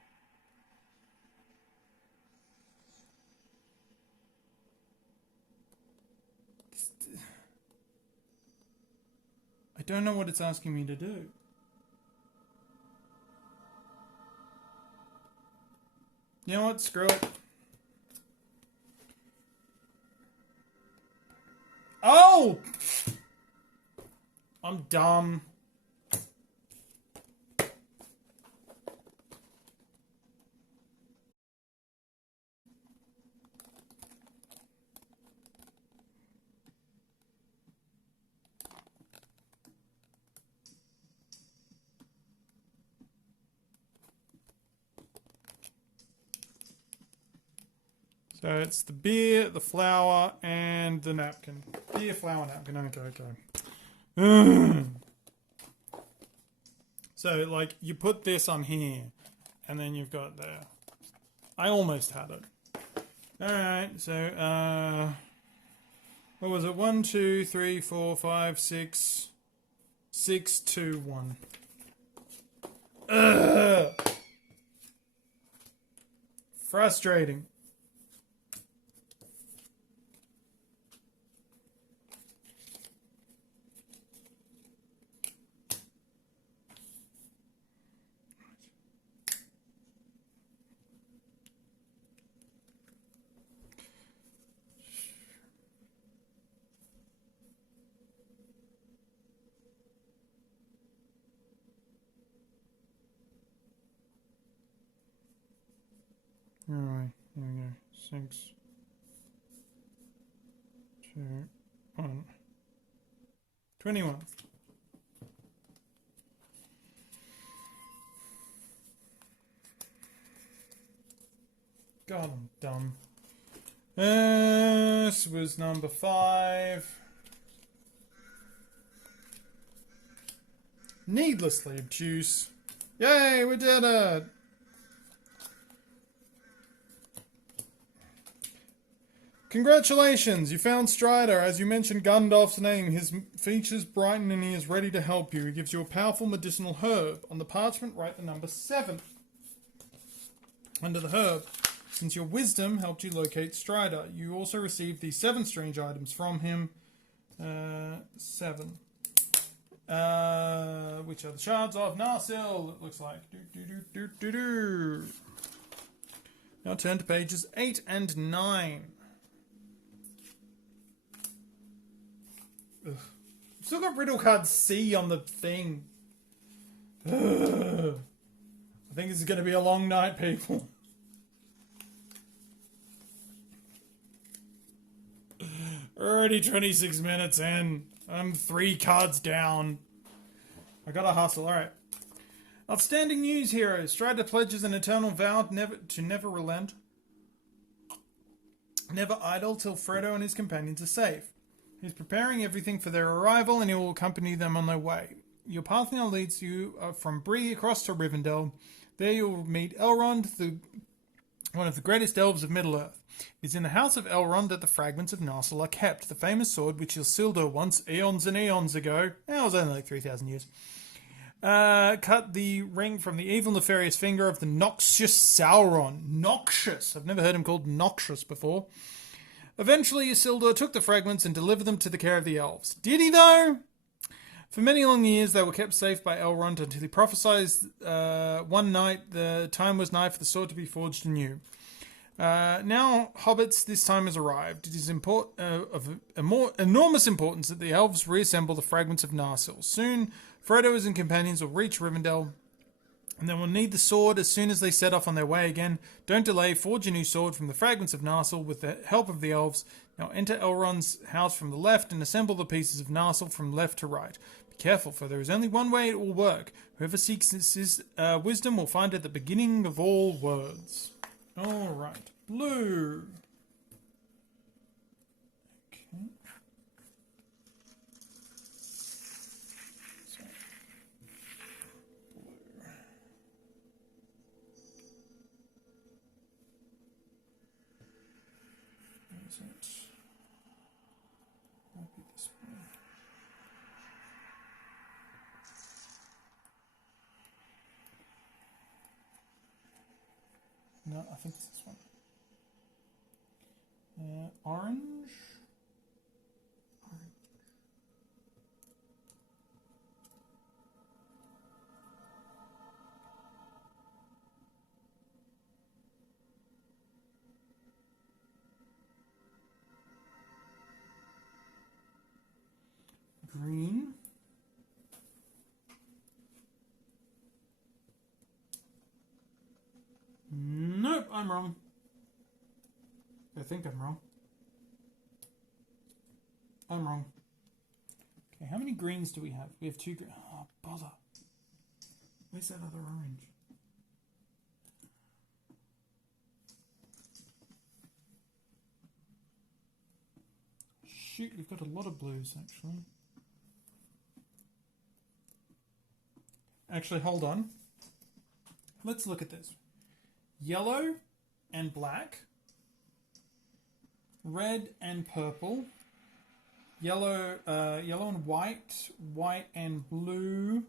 I don't know what it's asking me to do. You know what? Screw it. Oh! I'm dumb. So it's the beer, the flour, and the napkin. Beer, flour, napkin. Okay. So, like, you put this on here, and then you've got there. I almost had it. Alright, so, what was it? 1, 2, 3, 4, 5, 6. 6, 2, 1. Ugh. Frustrating. Alright, here we go. 6, 2, 1. 21. God, I'm dumb. This was number 5. Needlessly obtuse. Yay, we did it! Congratulations, you found Strider. As you mentioned Gandalf's name, his features brighten and he is ready to help you. He gives you a powerful medicinal herb. On the parchment, write the number 7. Under the herb, since your wisdom helped you locate Strider, you also received these 7 strange items from him. 7. Which are the shards of Narsil, it looks like. Now turn to pages 8 and 9. Ugh. I've still got riddle card C on the thing. Ugh. I think this is going to be a long night, people. Already 26 minutes in. I'm 3 cards down. I gotta hustle. Alright. Outstanding news, heroes. Strider pledges an eternal vow to never relent. Never idle till Frodo and his companions are safe. He's preparing everything for their arrival and he will accompany them on their way. Your path now leads you from Bree across to Rivendell. There you will meet Elrond, one of the greatest elves of Middle-earth. It is in the house of Elrond that the fragments of Narsil are kept, the famous sword which Isildur once, eons and eons ago, it was only like 3,000 years, cut the ring from the evil nefarious finger of the noxious Sauron. Noxious! I've never heard him called noxious before. Eventually, Isildur took the fragments and delivered them to the care of the elves. Did he, though? For many long years, they were kept safe by Elrond until he prophesied one night the time was nigh for the sword to be forged anew. Now, hobbits, this time has arrived. It is of enormous importance that the elves reassemble the fragments of Narsil. Soon, Frodo and his companions will reach Rivendell, and they will need the sword as soon as they set off on their way again. Don't delay, forge a new sword from the fragments of Narsil with the help of the elves. Now enter Elrond's house from the left and assemble the pieces of Narsil from left to right. Be careful, for there is only one way it will work. Whoever seeks his wisdom will find it at the beginning of all words. Alright, blue. Okay. So, blue. Where is it? Might be this one. No, I think it's this one. Orange. Green. Nope, I'm wrong. I think I'm wrong. I'm wrong. Okay, how many greens do we have? We have 2 green. Oh, bother. Where's that other orange? shoot, we've got a lot of blues, actually. Actually, hold on. Let's look at this. Yellow and black. Red and purple. Yellow and white. White and blue.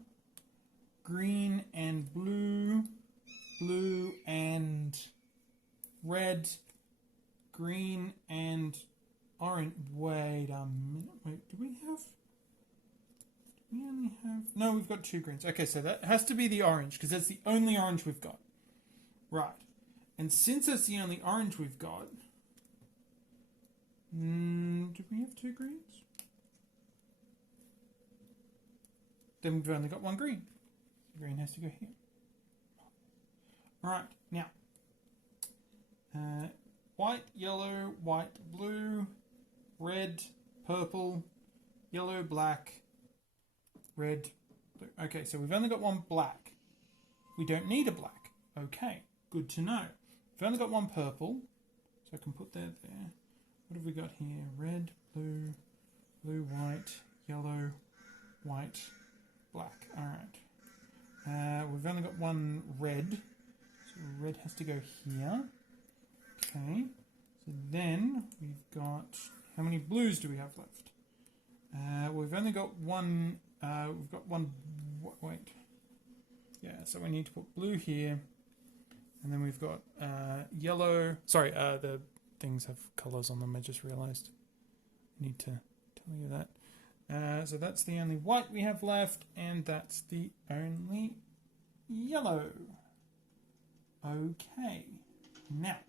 Green and blue. Blue and red. Green and orange. Wait a minute. Wait, do we only have... No, we've got 2 greens. Okay, so that has to be the orange, because that's the only orange we've got. Right. And since that's the only orange we've got... do we have 2 greens? Then we've only got 1 green. The green has to go here. Alright, now. White, yellow, white, blue, red, purple, yellow, black, red, blue. Okay, so we've only got 1 black. We don't need a black. Okay, good to know. We've only got 1 purple, so I can put that there. What have we got here? Red, blue, blue, white, yellow, white, black. Alright. We've only got 1 red, so red has to go here. Okay, so then we've got... How many blues do we have left? We've only got 1... we've got 1... Wait. Yeah, so we need to put blue here. And then we've got yellow... Sorry, the things have colours on them, I just realised. I need to tell you that. So that's the only white we have left, and that's the only yellow. Okay, now...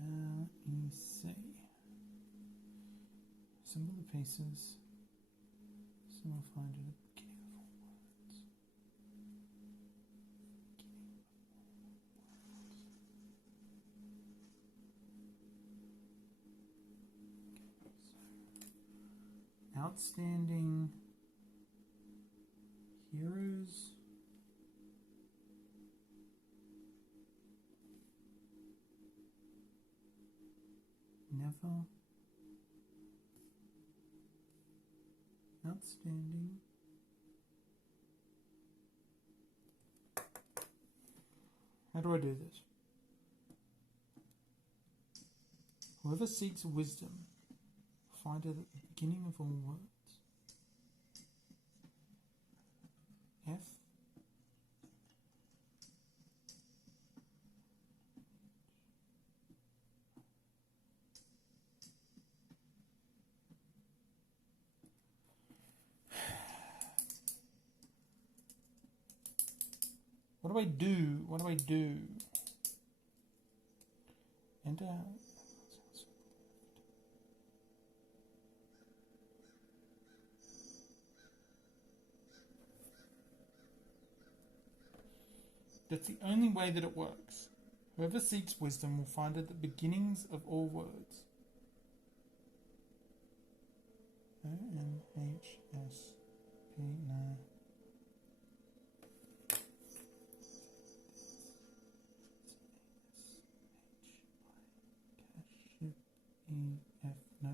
let me see. Assemble the pieces. So we'll find it at the beginning of all words. Outstanding heroes. Never. Outstanding. How do I do this? Whoever seeks wisdom, find it at the beginning of all words. F. What do I do? What do I do? Enter. That's the only way that it works. Whoever seeks wisdom will find it at the beginnings of all words. O-N-H-S-P, no. No.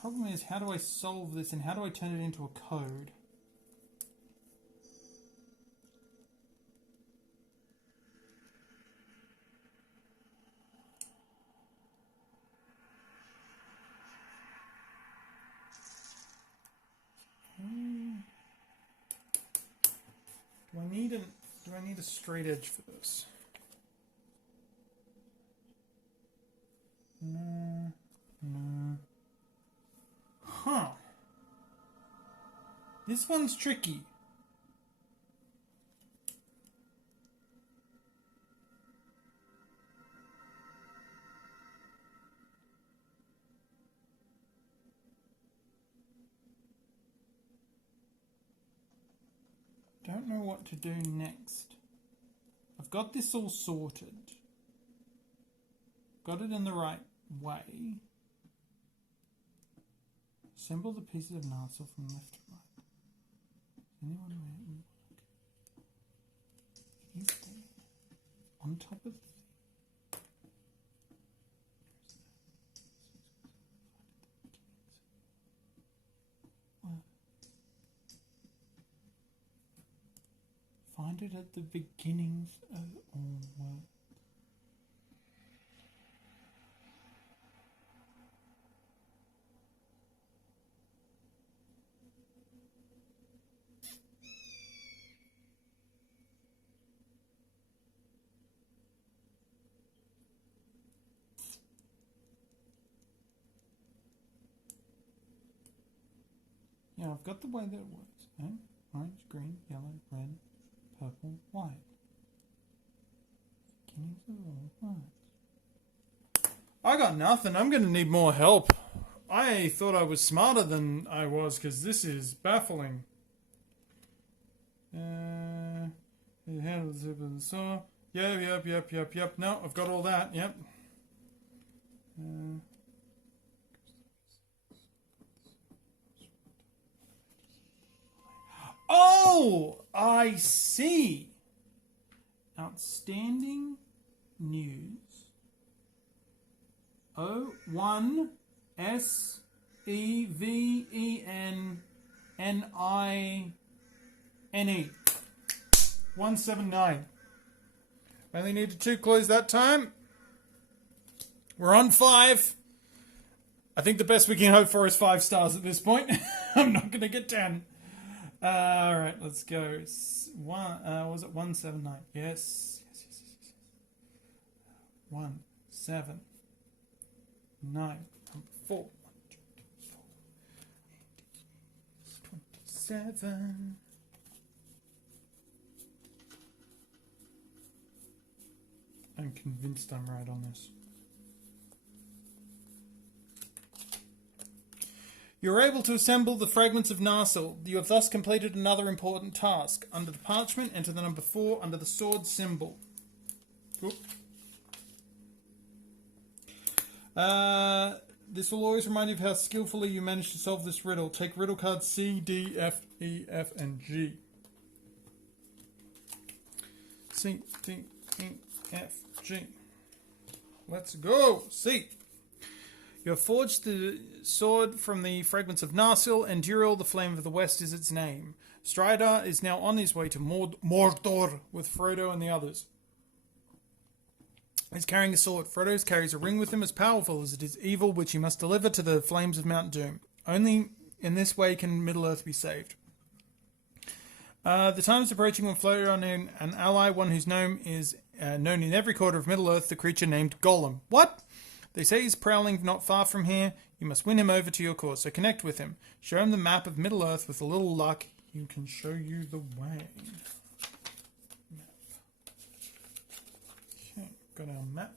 Problem is, how do I solve this and how do I turn it into a code? Do I need a straight edge for this? No. Huh. This one's tricky. Don't know what to do next. I've got this all sorted. Got it in the right way. Assemble the pieces of Narsil from left to right. Anyone where it will work? Is there on top of the Created at the beginnings of all world. Yeah, I've got the way that it works. Okay? Orange, green, yellow, red, purple, white. Beginnings of all words. I got nothing. I'm going to need more help. I thought I was smarter than I was because this is baffling. It handles the tip of the saw. Yep. No, I've got all that. Yep. Oh, I see. Outstanding news. O1 SEVENNINE 179. Only needed 2 clues that time. We're on 5. I think the best we can hope for is 5 stars at this point. I'm not going to get 10. Alright, let's go. Was it 179? Yes. 1, 7, 9, 4, 27. I'm convinced I'm right on this. You are able to assemble the fragments of Narsil. You have thus completed another important task. Under the parchment, enter the number 4 under the sword symbol. Oop. This will always remind you of how skillfully you managed to solve this riddle. Take riddle cards C, D, F, E, F, and G. C, D, E, F, G. Let's go. C. You have forged the sword from the fragments of Narsil, and Duril, the Flame of the West, is its name. Strider is now on his way to Mordor with Frodo and the others. He's carrying a sword. Frodo carries a ring with him as powerful as it is evil, which he must deliver to the flames of Mount Doom. Only in this way can Middle-earth be saved. The time is approaching when Frodo and an ally, one whose name is known in every quarter of Middle-earth, the creature named Gollum. What? They say he's prowling not far from here. You must win him over to your cause, so connect with him. Show him the map of Middle-earth. With a little luck, he can show you the way. Okay, got our map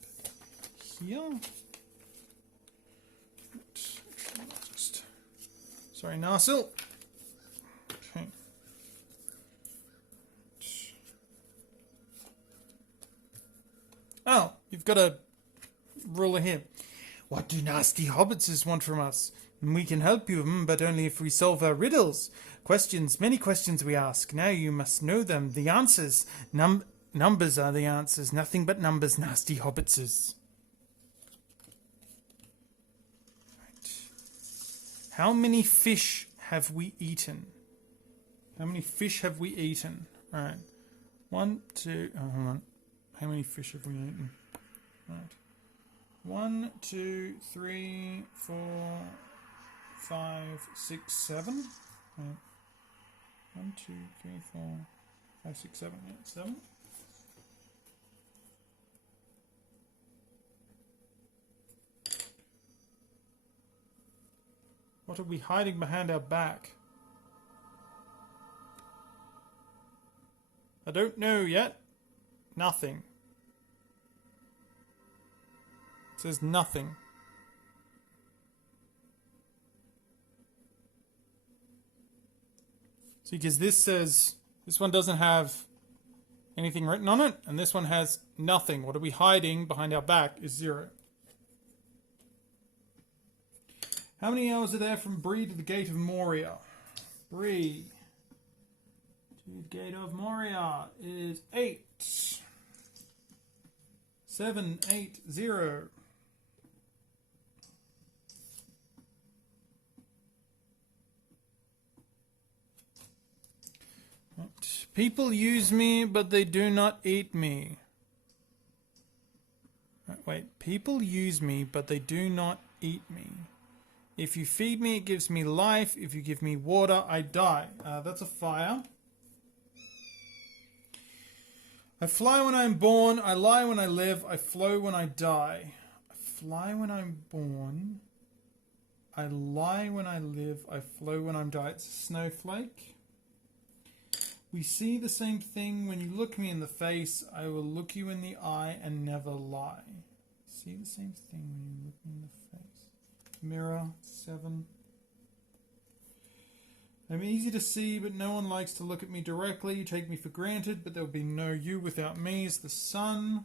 here. Sorry, Narsil. Okay. Oh, you've got a ruler here. What do nasty hobbitses want from us? We can help you, but only if we solve our riddles. Questions, many questions we ask. Now you must know them. The answers. Numbers are the answers. Nothing but numbers, nasty hobbitses. Right. How many fish have we eaten? How many fish have we eaten? Alright. 1, 2... Oh, hold on. How many fish have we eaten? Right. 1, 2, 3, 4, 5, 6, 7. Right. 1, 2, 3, 4, 5, 6, 7. Yeah, 7. What are we hiding behind our back? I don't know yet. Nothing. It says nothing. See, because this says, this one doesn't have anything written on it, and this one has nothing. What are we hiding behind our back is 0. How many hours are there from Bree to the Gate of Moria? Bree to the Gate of Moria is 8. 7, 8, 0. Right. People use me, but they do not eat me. Wait, people use me, but they do not eat me. If you feed me, it gives me life. If you give me water, I die. That's a fire. I fly when I'm born. I lie when I live. I flow when I die. I fly when I'm born. I lie when I live. I flow when I'm die. It's a snowflake. We see the same thing when you look me in the face. I will look you in the eye and never lie. See the same thing when you look me in the face. Mirror 7. I'm easy to see, but no one likes to look at me directly. You take me for granted, but there will be no you without me. Is the sun.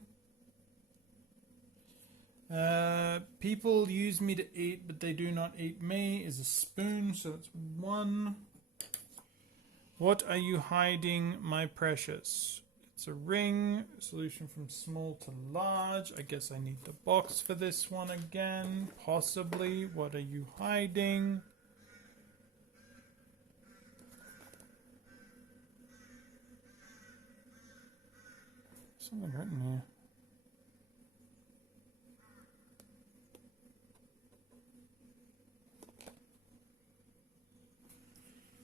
People use me to eat, but they do not eat me. Is a spoon, so it's 1. What are you hiding, my precious? It's a ring. Solution from small to large. I guess I need the box for this one again. Possibly. What are you hiding? Something written here.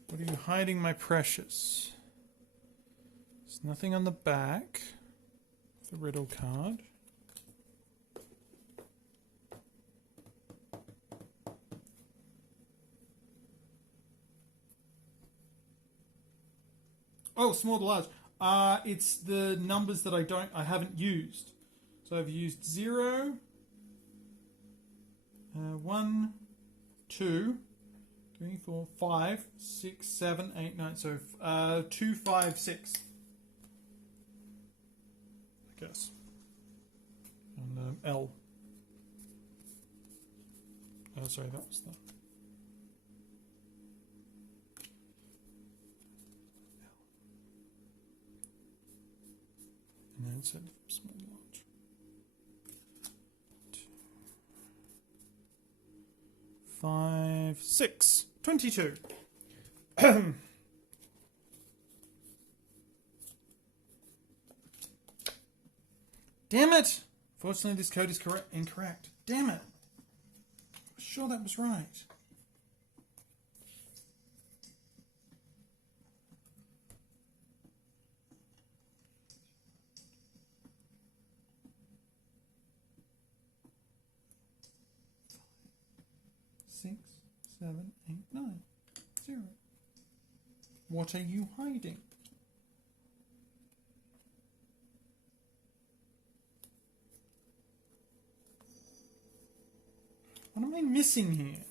What are you hiding, my precious? There's nothing on the back of the riddle card. Oh, small to large. It's the numbers that I haven't used. So I've used 0, 1, 2, 3, 4, 5, 6, 7, 8, 9. So 2, 5, 6. I guess. And L. Oh, sorry, that was the. And then it said small large. 2, 5, 6. 22. Damn it! Fortunately, this code is incorrect. Damn it! I'm sure that was right. Six, 7, 8, 9, 0. What are you hiding? What am I missing here?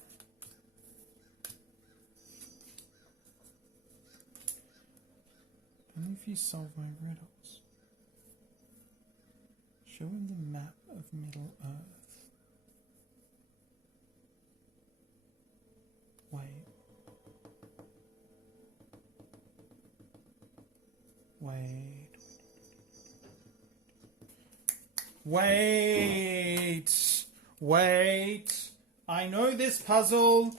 Only if you solve my riddles. Show him the map of Middle Earth. Wait. I know this puzzle.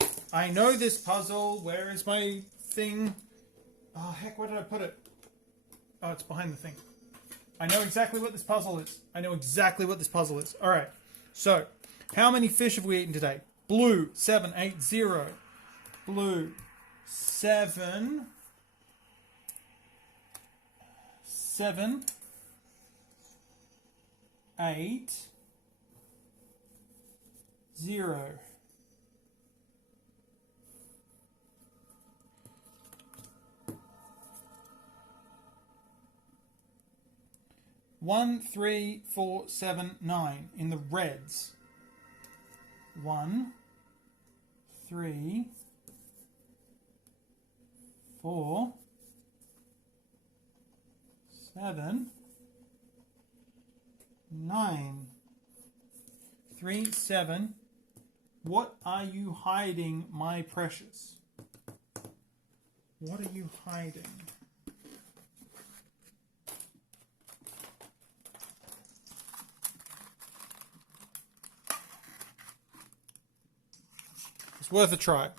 Where is my thing? Oh, heck, where did I put it? Oh, it's behind the thing. I know exactly what this puzzle is. All right. So, how many fish have we eaten today? Blue, 7, 8, 0. Blue, 7, 8, 0. One, 3, 4, 7, 9 in the reds. 1, 3, 4, 7, 9. 3, 7. What are you hiding, my precious? What are you hiding? It's worth a try.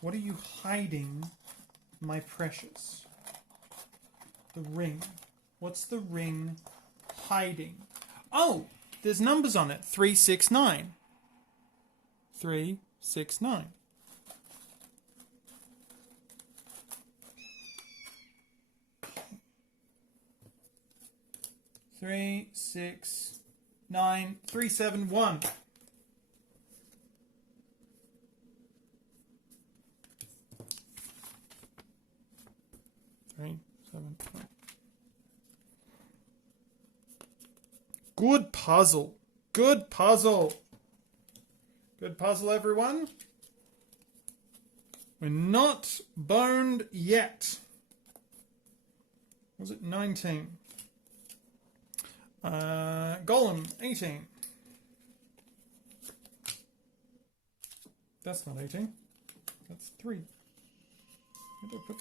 What are you hiding, my precious? The ring. What's the ring hiding? Oh, there's numbers on it. 369. 369. Three, 6, 9, 3, 7, 1. Three, 7, 1. Good puzzle. Good puzzle. Good puzzle, everyone. We're not boned yet. Was it 19? Golem, 18. That's not 18. That's 3. Where did I put...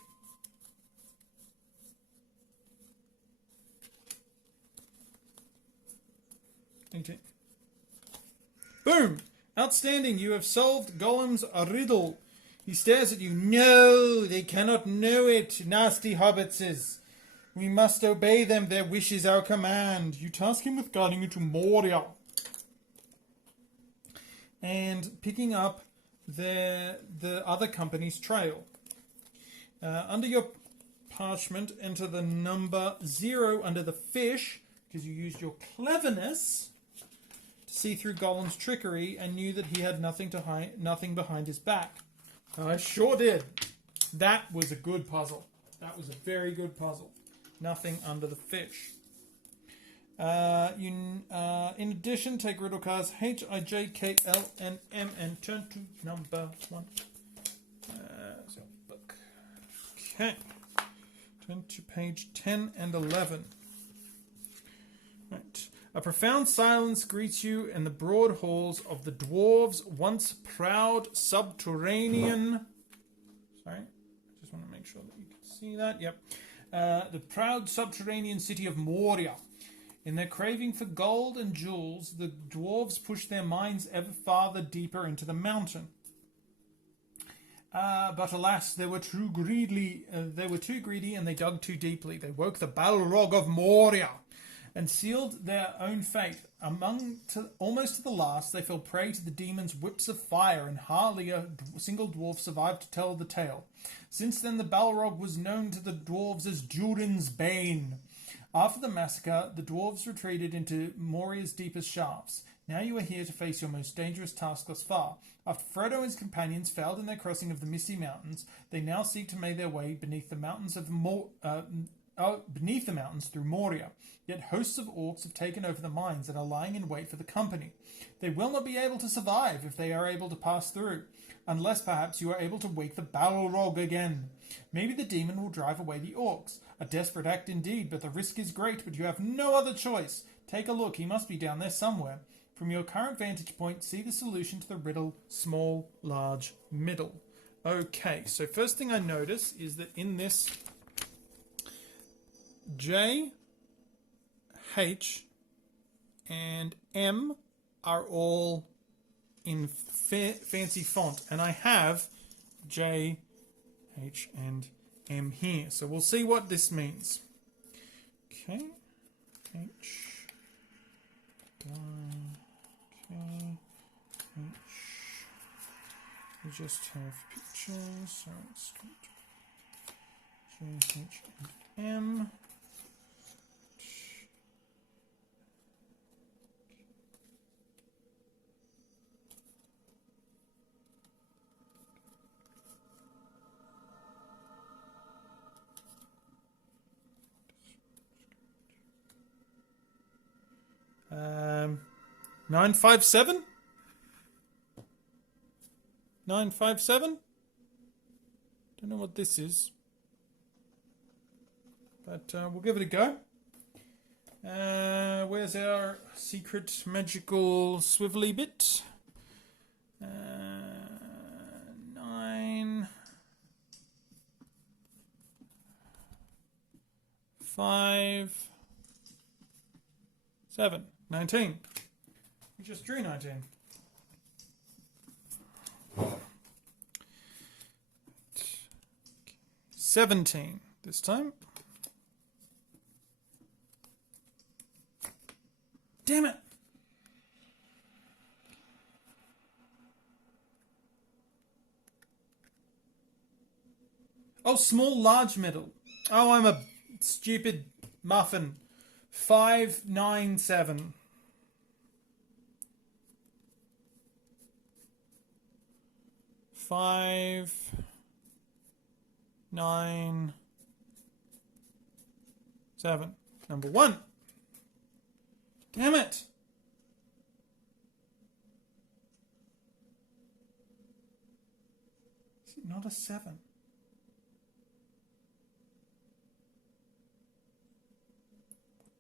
Boom! Outstanding, you have solved Golem's riddle. He stares at you. No, they cannot know it, nasty hobbitses. We must obey them, their wish is our command. You task him with guiding you to Moria. And picking up the other company's trail. Under your parchment, enter the number 0 under the fish, because you used your cleverness to see through Golem's trickery and knew that he had nothing behind his back. I sure did. That was a good puzzle. That was a very good puzzle. Nothing under the fish. In addition, take riddle cards H, I, J, K, L, and M and turn to number 1. So book. Okay. Turn to page 10 and 11. Right. A profound silence greets you in the broad halls of the dwarves' once proud subterranean... Sorry, I just want to make sure that you can see that. Yep. The proud subterranean city of Moria. In their craving for gold and jewels, the dwarves push their minds ever farther deeper into the mountain. But alas, they were too greedy and they dug too deeply. They woke the Balrog of Moria and sealed their own fate. Almost to the last, they fell prey to the demon's whips of fire, and hardly a single dwarf survived to tell the tale. Since then, the Balrog was known to the dwarves as Durin's Bane. After the massacre, the dwarves retreated into Moria's deepest shafts. Now you are here to face your most dangerous task thus far. After Frodo and his companions failed in their crossing of the Misty Mountains, they now seek to make their way beneath the mountains through Moria. Yet hosts of orcs have taken over the mines and are lying in wait for the company. They will not be able to survive if they are able to pass through, unless perhaps you are able to wake the Balrog again. Maybe the demon will drive away the orcs. A desperate act indeed, but the risk is great, but you have no other choice. Take a look, he must be down there somewhere. From your current vantage point, see the solution to the riddle, small, large, middle. Okay, so first thing I notice is that in this J, H, and M are all in fancy font. And I have J, H, and M here. So we'll see what this means. Okay. H, K, H. We just have pictures. So it's J, H, and M. Um, 957? 957? Don't know what this is. But we'll give it a go. Where's our secret magical swivelly bit? 9 5 7 19. We just drew 19. 17 this time. Damn it! Oh, small, large, middle. Oh, I'm a stupid muffin. 597. 5, 9, 7. Number 1. Damn it! Is it not a 7?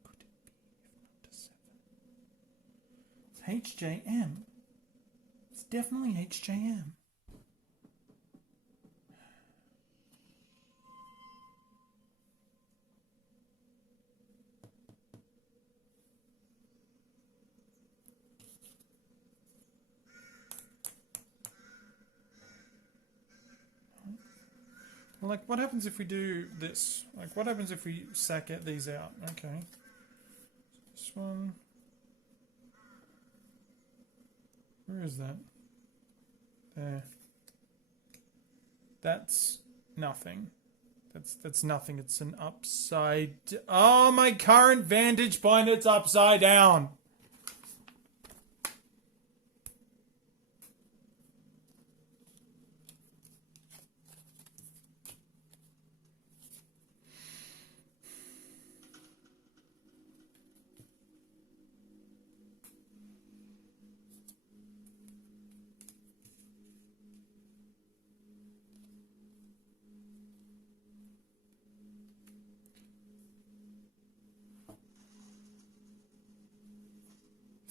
What could it be if not a 7? It's HJM. It's definitely HJM. Like, what happens if we do this? Like, what happens if we get these out? Okay. This one. Where is that? There. That's nothing. That's nothing. It's an upside... Oh, my current vantage point, it's upside down.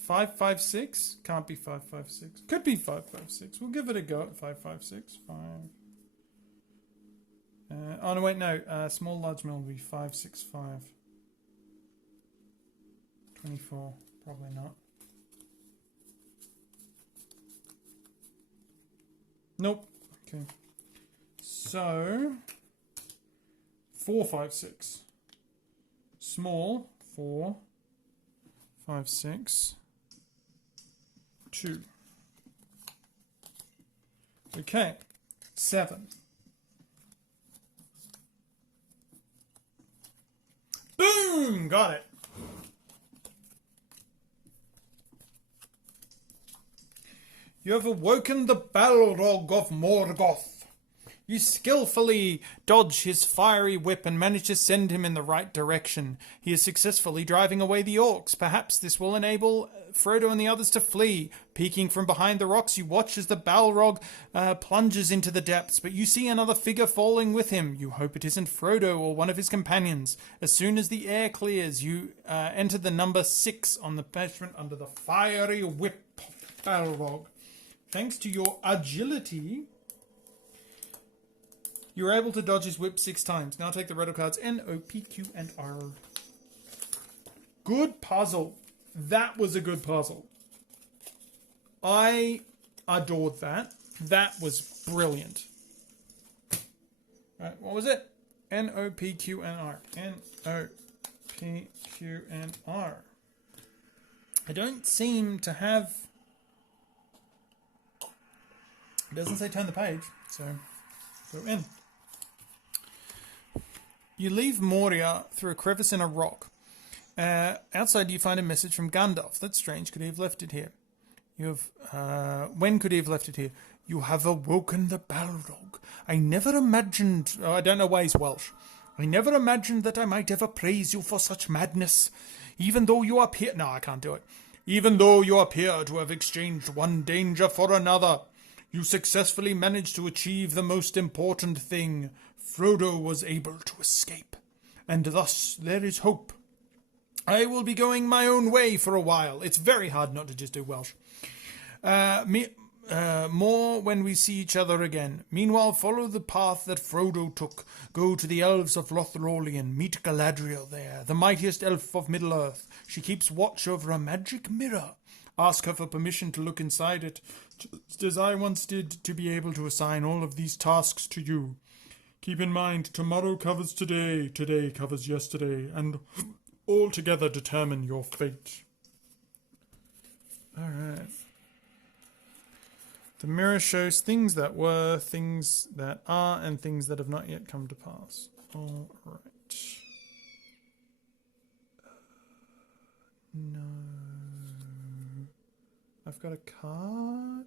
Five, 5, 6? Can't be 5, 5, 6. Could be 5, 5, 6. We'll give it a go at 5, 5, 6. 5. Oh, no, wait, no. Small, large mill will be 5, 6, 5. 24. Probably not. Nope. Okay. So, 4, 5, 6. Small, 4, 5, 6. 2. Okay. 7. Boom! Got it. You have awoken the Balrog of Morgoth. You skillfully dodge his fiery whip and manage to send him in the right direction. He is successfully driving away the orcs. Perhaps this will enable Frodo and the others to flee. Peeking from behind the rocks, you watch as the Balrog plunges into the depths, but you see another figure falling with him. You hope it isn't Frodo or one of his companions. As soon as the air clears, you enter the number 6 on the parchment under the fiery whip of Balrog. Thanks to your agility, you're able to dodge his whip 6 times. Now take the riddle cards N, O, P, Q, and R. Good puzzle. That was a good puzzle. I adored that. That was brilliant. All right, what was it? N, O, P, Q, and R. N, O, P, Q, and R. I don't seem to have... It doesn't say turn the page, so go in. You leave Moria through a crevice in a rock. Outside you find a message from Gandalf. That's strange. Could he have left it here? You have... when could he have left it here? You have awoken the Balrog. I never imagined... Oh, I don't know why he's Welsh. I never imagined that I might ever praise you for such madness. Even though you appear... No, I can't do it. Even though you appear to have exchanged one danger for another, you successfully managed to achieve the most important thing. Frodo was able to escape, and thus there is hope. I will be going my own way for a while. It's very hard not to just do Welsh. More when we see each other again. Meanwhile, follow the path that Frodo took. Go to the elves of Lothlorien. Meet Galadriel there, the mightiest elf of Middle-earth. She keeps watch over a magic mirror. Ask her for permission to look inside it, just as I once did, to be able to assign all of these tasks to you. Keep in mind, tomorrow covers today, today covers yesterday, and all together determine your fate. Alright. The mirror shows things that were, things that are, and things that have not yet come to pass. Alright. No. I've got a card.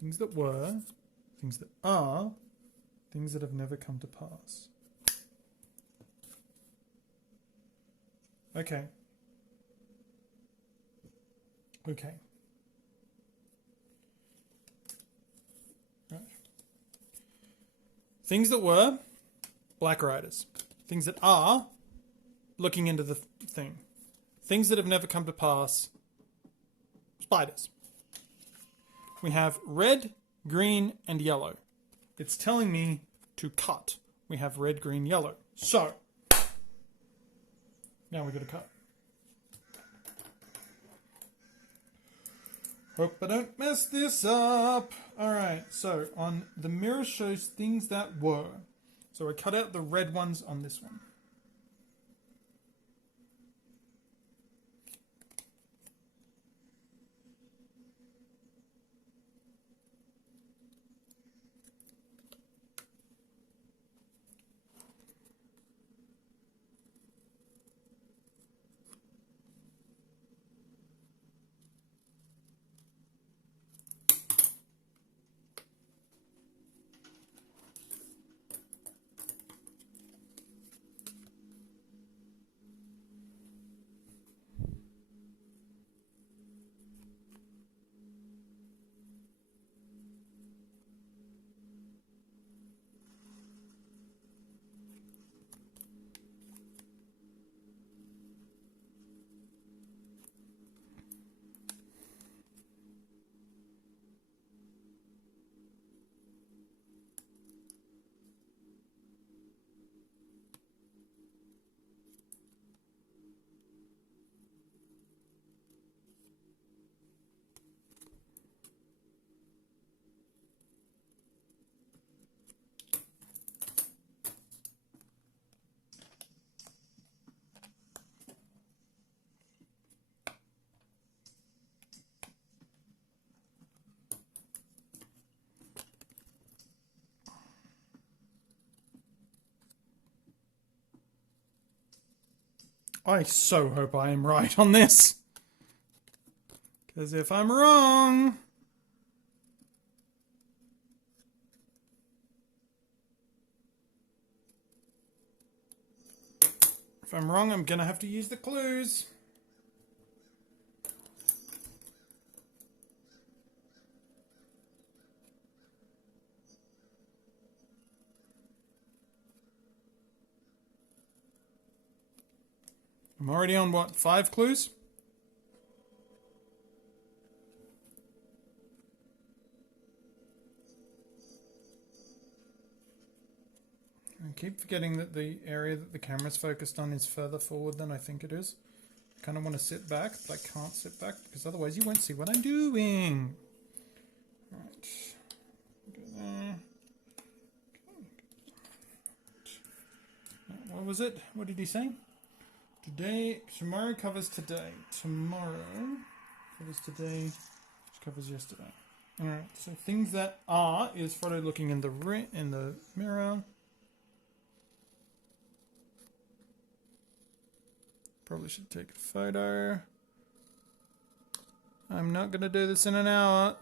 Things that were, things that are, things that have never come to pass. Okay. Okay. Right. Things that were, Black Riders. Things that are, looking into the thing. Things that have never come to pass, spiders. We have red, green, and yellow. It's telling me to cut. We have red, green, yellow. So, now we're going to cut. Hope I don't mess this up. Alright, so on the mirror shows things that were. So I cut out the red ones on this one. I so hope I am right on this. Because if I'm wrong... If I'm wrong, I'm going to have to use the clues. I'm already on, what, 5 clues? I keep forgetting that the area that the camera's focused on is further forward than I think it is. I kind of want to sit back, but I can't sit back because otherwise you won't see what I'm doing. Right. Go there. What was it? What did he say? Today, tomorrow covers today. Tomorrow covers today, which covers yesterday. Alright, so things that are is Frodo looking in the mirror. Probably should take a photo. I'm not going to do this in an hour.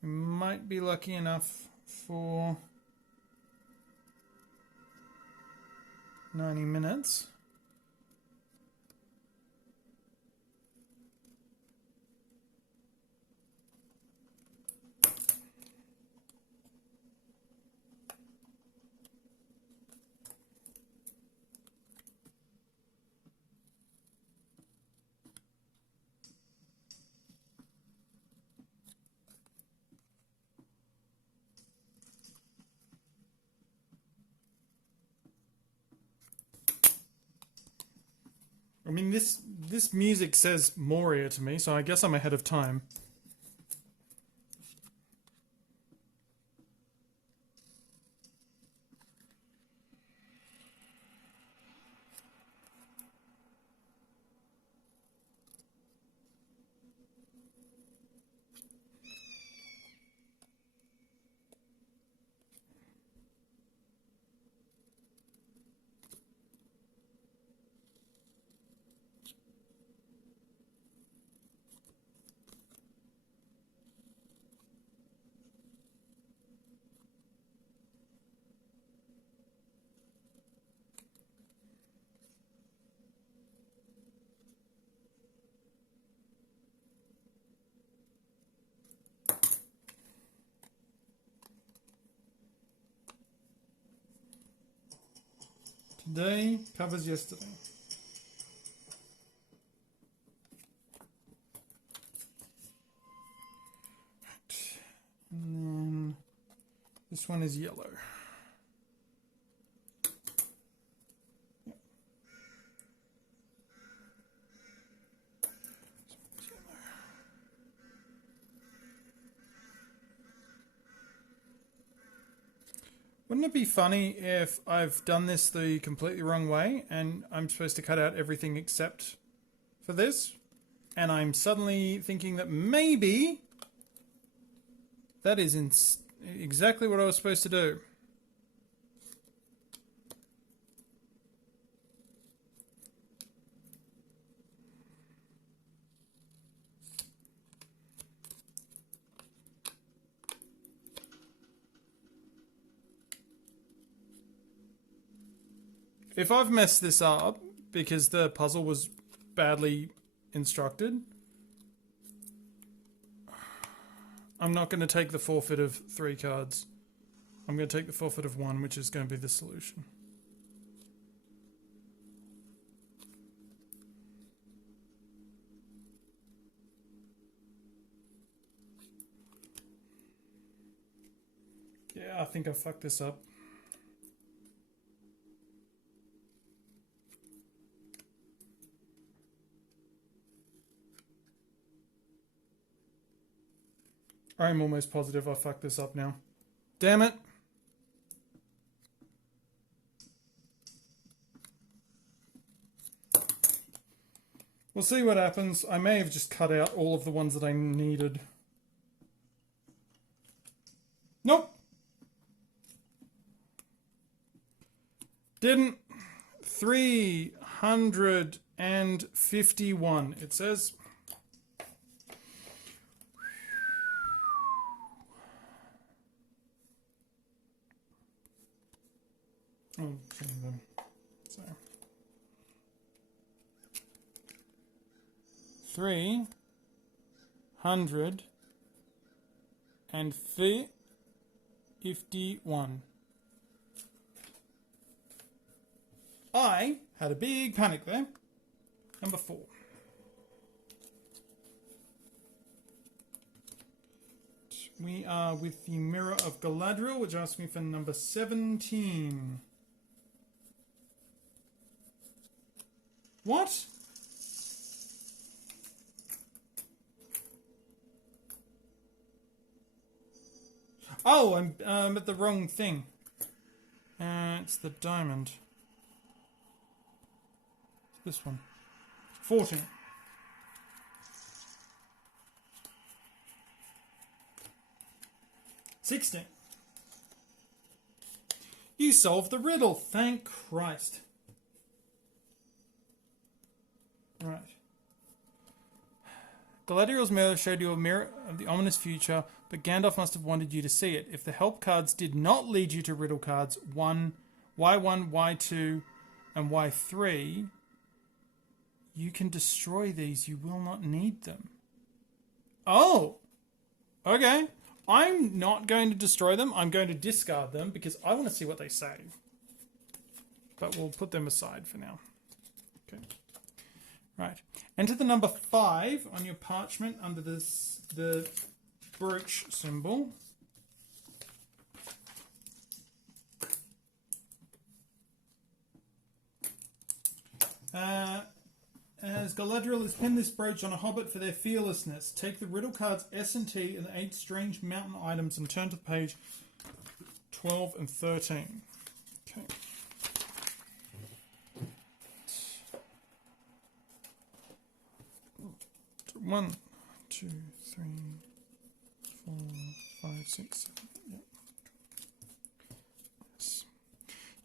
We might be lucky enough for 90 minutes. I mean, this music says Moria to me, so I guess I'm ahead of time. Today covers yesterday. And then this one is yellow. Wouldn't it be funny if I've done this the completely wrong way and I'm supposed to cut out everything except for this? And I'm suddenly thinking that maybe that is exactly what I was supposed to do. If I've messed this up because the puzzle was badly instructed, I'm not going to take the forfeit of 3 cards. I'm going to take the forfeit of 1, which is going to be the solution. Yeah, I think I fucked this up. I'm almost positive I fucked this up now. Damn it. We'll see what happens. I may have just cut out all of the ones that I needed. Nope. Didn't. 351, it says. Oh, so 351. I had a big panic there. Number 4. We are with the Mirror of Galadriel, which asks me for number 17. What? Oh, I'm at the wrong thing. It's the diamond. This one. 14. $16. You solved the riddle, thank Christ. Right. Galadriel's mirror showed you a mirror of the ominous future, but Gandalf must have wanted you to see it. If the help cards did not lead you to riddle cards Y1, Y2, and Y3, you can destroy these. You will not need them. Oh! Okay. I'm not going to destroy them. I'm going to discard them because I want to see what they say. But we'll put them aside for now. Okay. Right. Enter the number 5 on your parchment under this the brooch symbol. As says, Galadriel has pinned this brooch on a hobbit for their fearlessness. Take the riddle cards S and T and the 8 strange mountain items and turn to page 12 and 13. Okay. 1, 2, 3, 4, 5, 6, 7. Yep. Yes.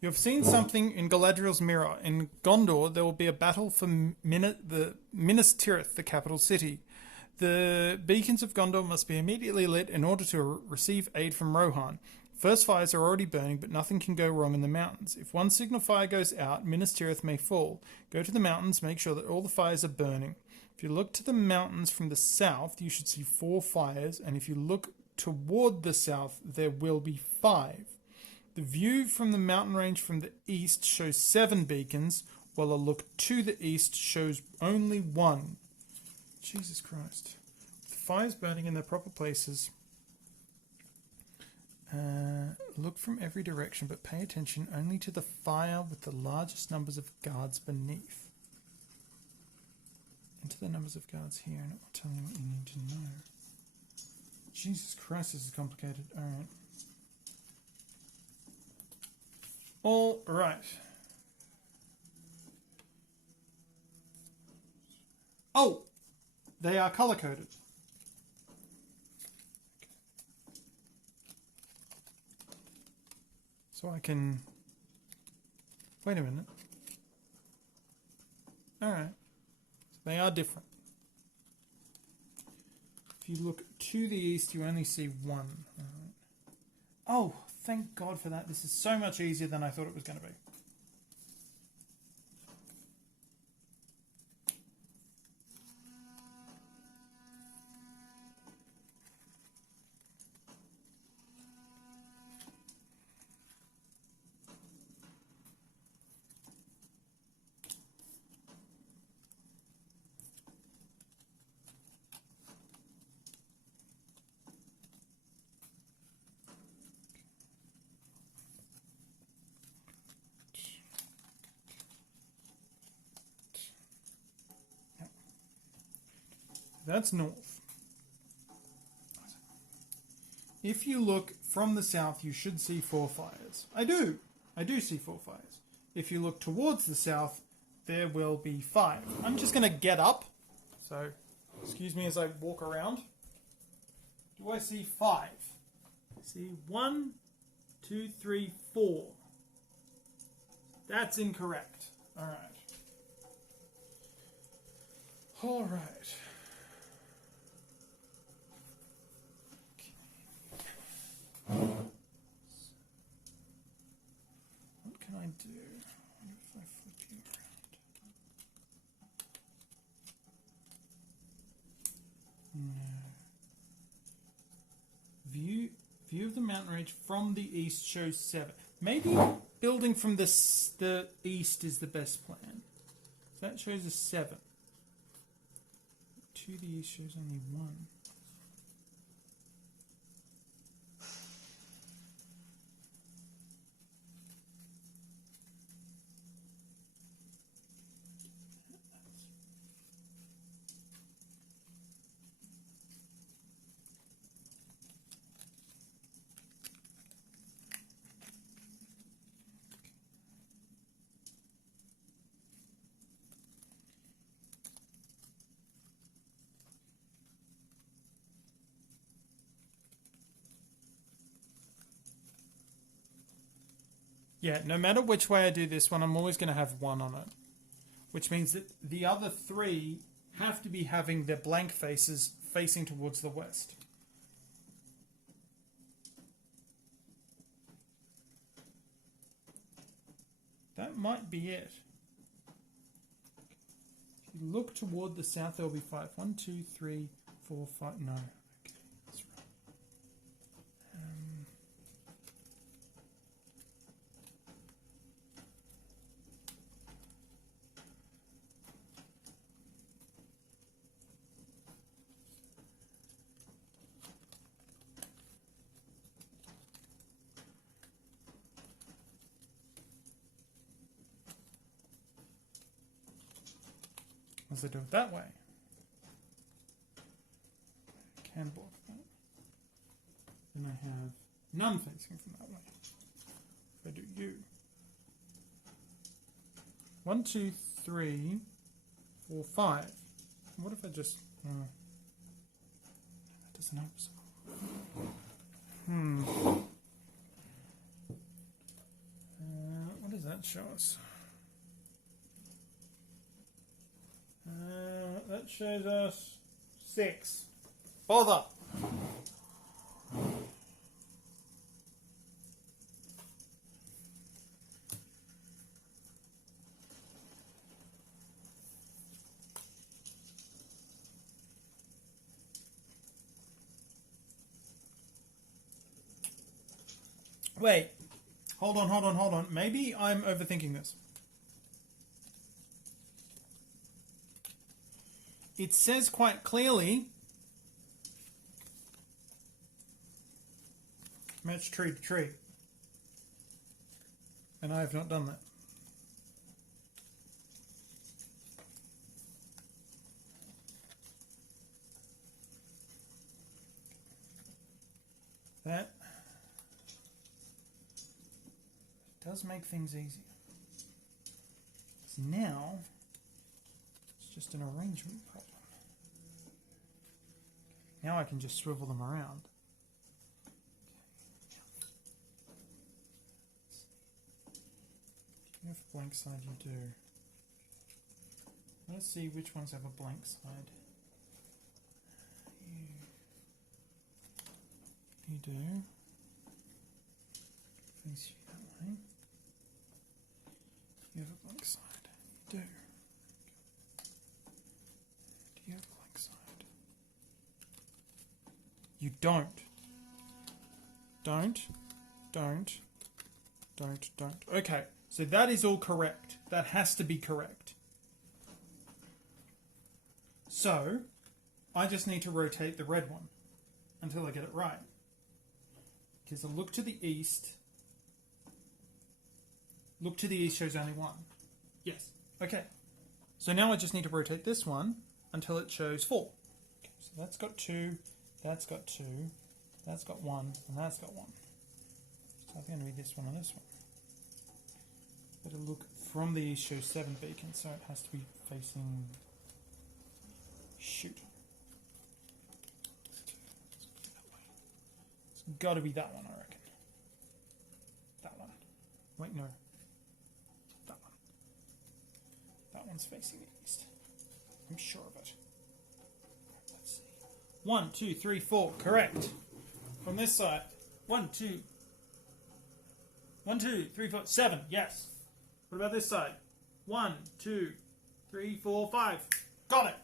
You have seen something in Galadriel's mirror. In Gondor, there will be a battle for the Minas Tirith, the capital city. The beacons of Gondor must be immediately lit in order to receive aid from Rohan. First fires are already burning, but nothing can go wrong in the mountains. If one signal fire goes out, Minas Tirith may fall. Go to the mountains, make sure that all the fires are burning. If you look to the mountains from the south, you should see 4 fires, and if you look toward the south, there will be 5. The view from the mountain range from the east shows 7 beacons, while a look to the east shows only 1. Jesus Christ. The fires burning in their proper places. Look from every direction, but pay attention only to the fire with the largest numbers of guards beneath. Enter the numbers of guards here, and it will tell you what you need to know. Jesus Christ, this is complicated. Alright. Alright. Oh! They are color-coded. So I can... Wait a minute. Alright. So they are different. If you look to the east, you only see 1. Alright. Oh, thank God for that. This is so much easier than I thought it was going to be. That's north. If you look from the south, you should see 4 fires. I do see 4 fires. If you look towards the south, there will be 5. I'm just going to get up. So, excuse me as I walk around. Do I see 5? I see 1, 2, 3, 4. That's incorrect. Alright. Alright. What can I do? What if I flip you around? No. View of the mountain range from the east shows 7. Maybe building from the east is the best plan. So that shows a 7. To the east shows only 1. Yeah, no matter which way I do this one, I'm always going to have 1 on it. Which means that the other 3 have to be having their blank faces facing towards the west. That might be it. If you look toward the south, there will be 5. 1, 2, 3, 4, 5. No. Okay, that's right. Unless I do it that way. Can block that. Then I have none facing from that way. If I do you. 1, 2, 3, 4, 5. What if I just... that doesn't help. What does that show us? That shows us 6. Bother! Wait. Hold on. Maybe I'm overthinking this. It says quite clearly, match tree to tree. And I have not done that. That does make things easier. So now, it's just an arrangement problem. Now I can just swivel them around. You have a blank side, you do. Let's see which ones have a blank side. You do. Face you that way. You have a blank side. You do. Do you have a blank side? You don't. Don't. Okay, so that is all correct. That has to be correct. So, I just need to rotate the red one until I get it right. Because a look to the east. Look to the east shows only 1. Yes. Okay. So now I just need to rotate this one until it shows 4. Okay, so that's got 2, that's got 2, that's got 1, and that's got 1. So I'm going to read this one and this one. But a look from the east shows 7 beacons, so it has to be facing... Shoot. It's got to be that one, I reckon. That one. Wait, no. That one. That one's facing the east. I'm sure of it. Let's see. 1, 2, 3, 4. Correct. From this side. 1, 2. 1, 2, 3, 4. 7. Yes. What about this side? 1, 2, 3, 4, 5. Got it.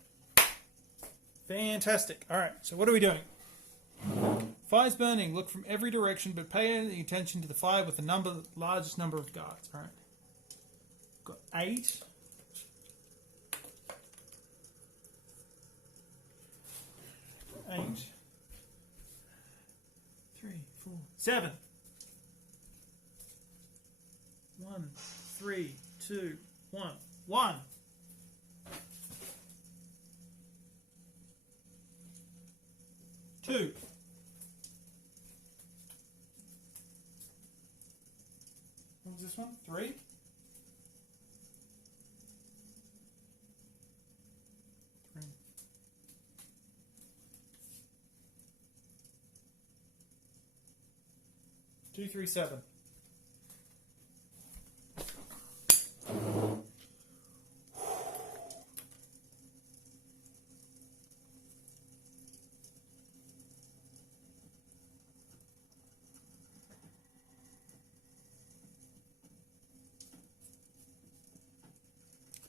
Fantastic. Alright, so what are we doing? Fire's burning. Look from every direction, but pay attention to the fire with the largest number of guards. Alright. Got 8. 8. 3, 4, 7. 1, 3, 2, 1. 1. 2. What's this one? 3. 3. 2, 3, 7.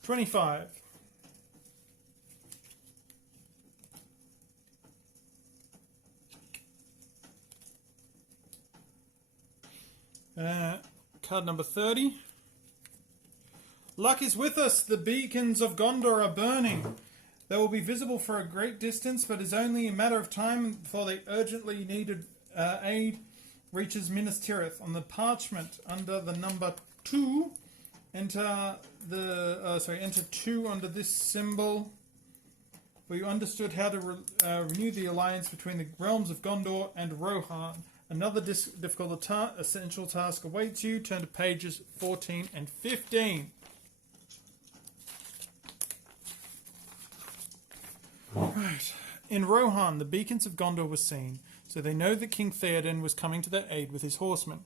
$25. Card number 30. Luck is with us. The beacons of Gondor are burning. They will be visible for a great distance, but it's only a matter of time before the urgently needed aid reaches Minas Tirith. On the parchment under the number 2, Enter enter 2 under this symbol. Where you understood how to renew the alliance between the realms of Gondor and Rohan. Another difficult essential task awaits you. Turn to pages 14 and 15. Right. In Rohan, the beacons of Gondor were seen, so they know that King Theoden was coming to their aid with his horsemen.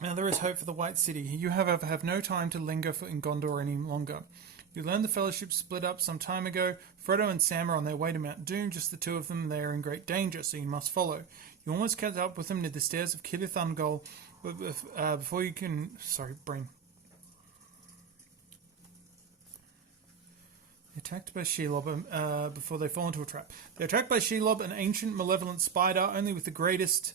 Now there is hope for the White City. You, however, have no time to linger in Gondor any longer. You learned the Fellowship split up some time ago. Frodo and Sam are on their way to Mount Doom, just the two of them. They are in great danger, so you must follow. You almost catch up with them near the stairs of Cirith Ungol before you can... Sorry, brain. Attacked by Shelob before they fall into a trap. They're attacked by Shelob, an ancient malevolent spider. Only with the greatest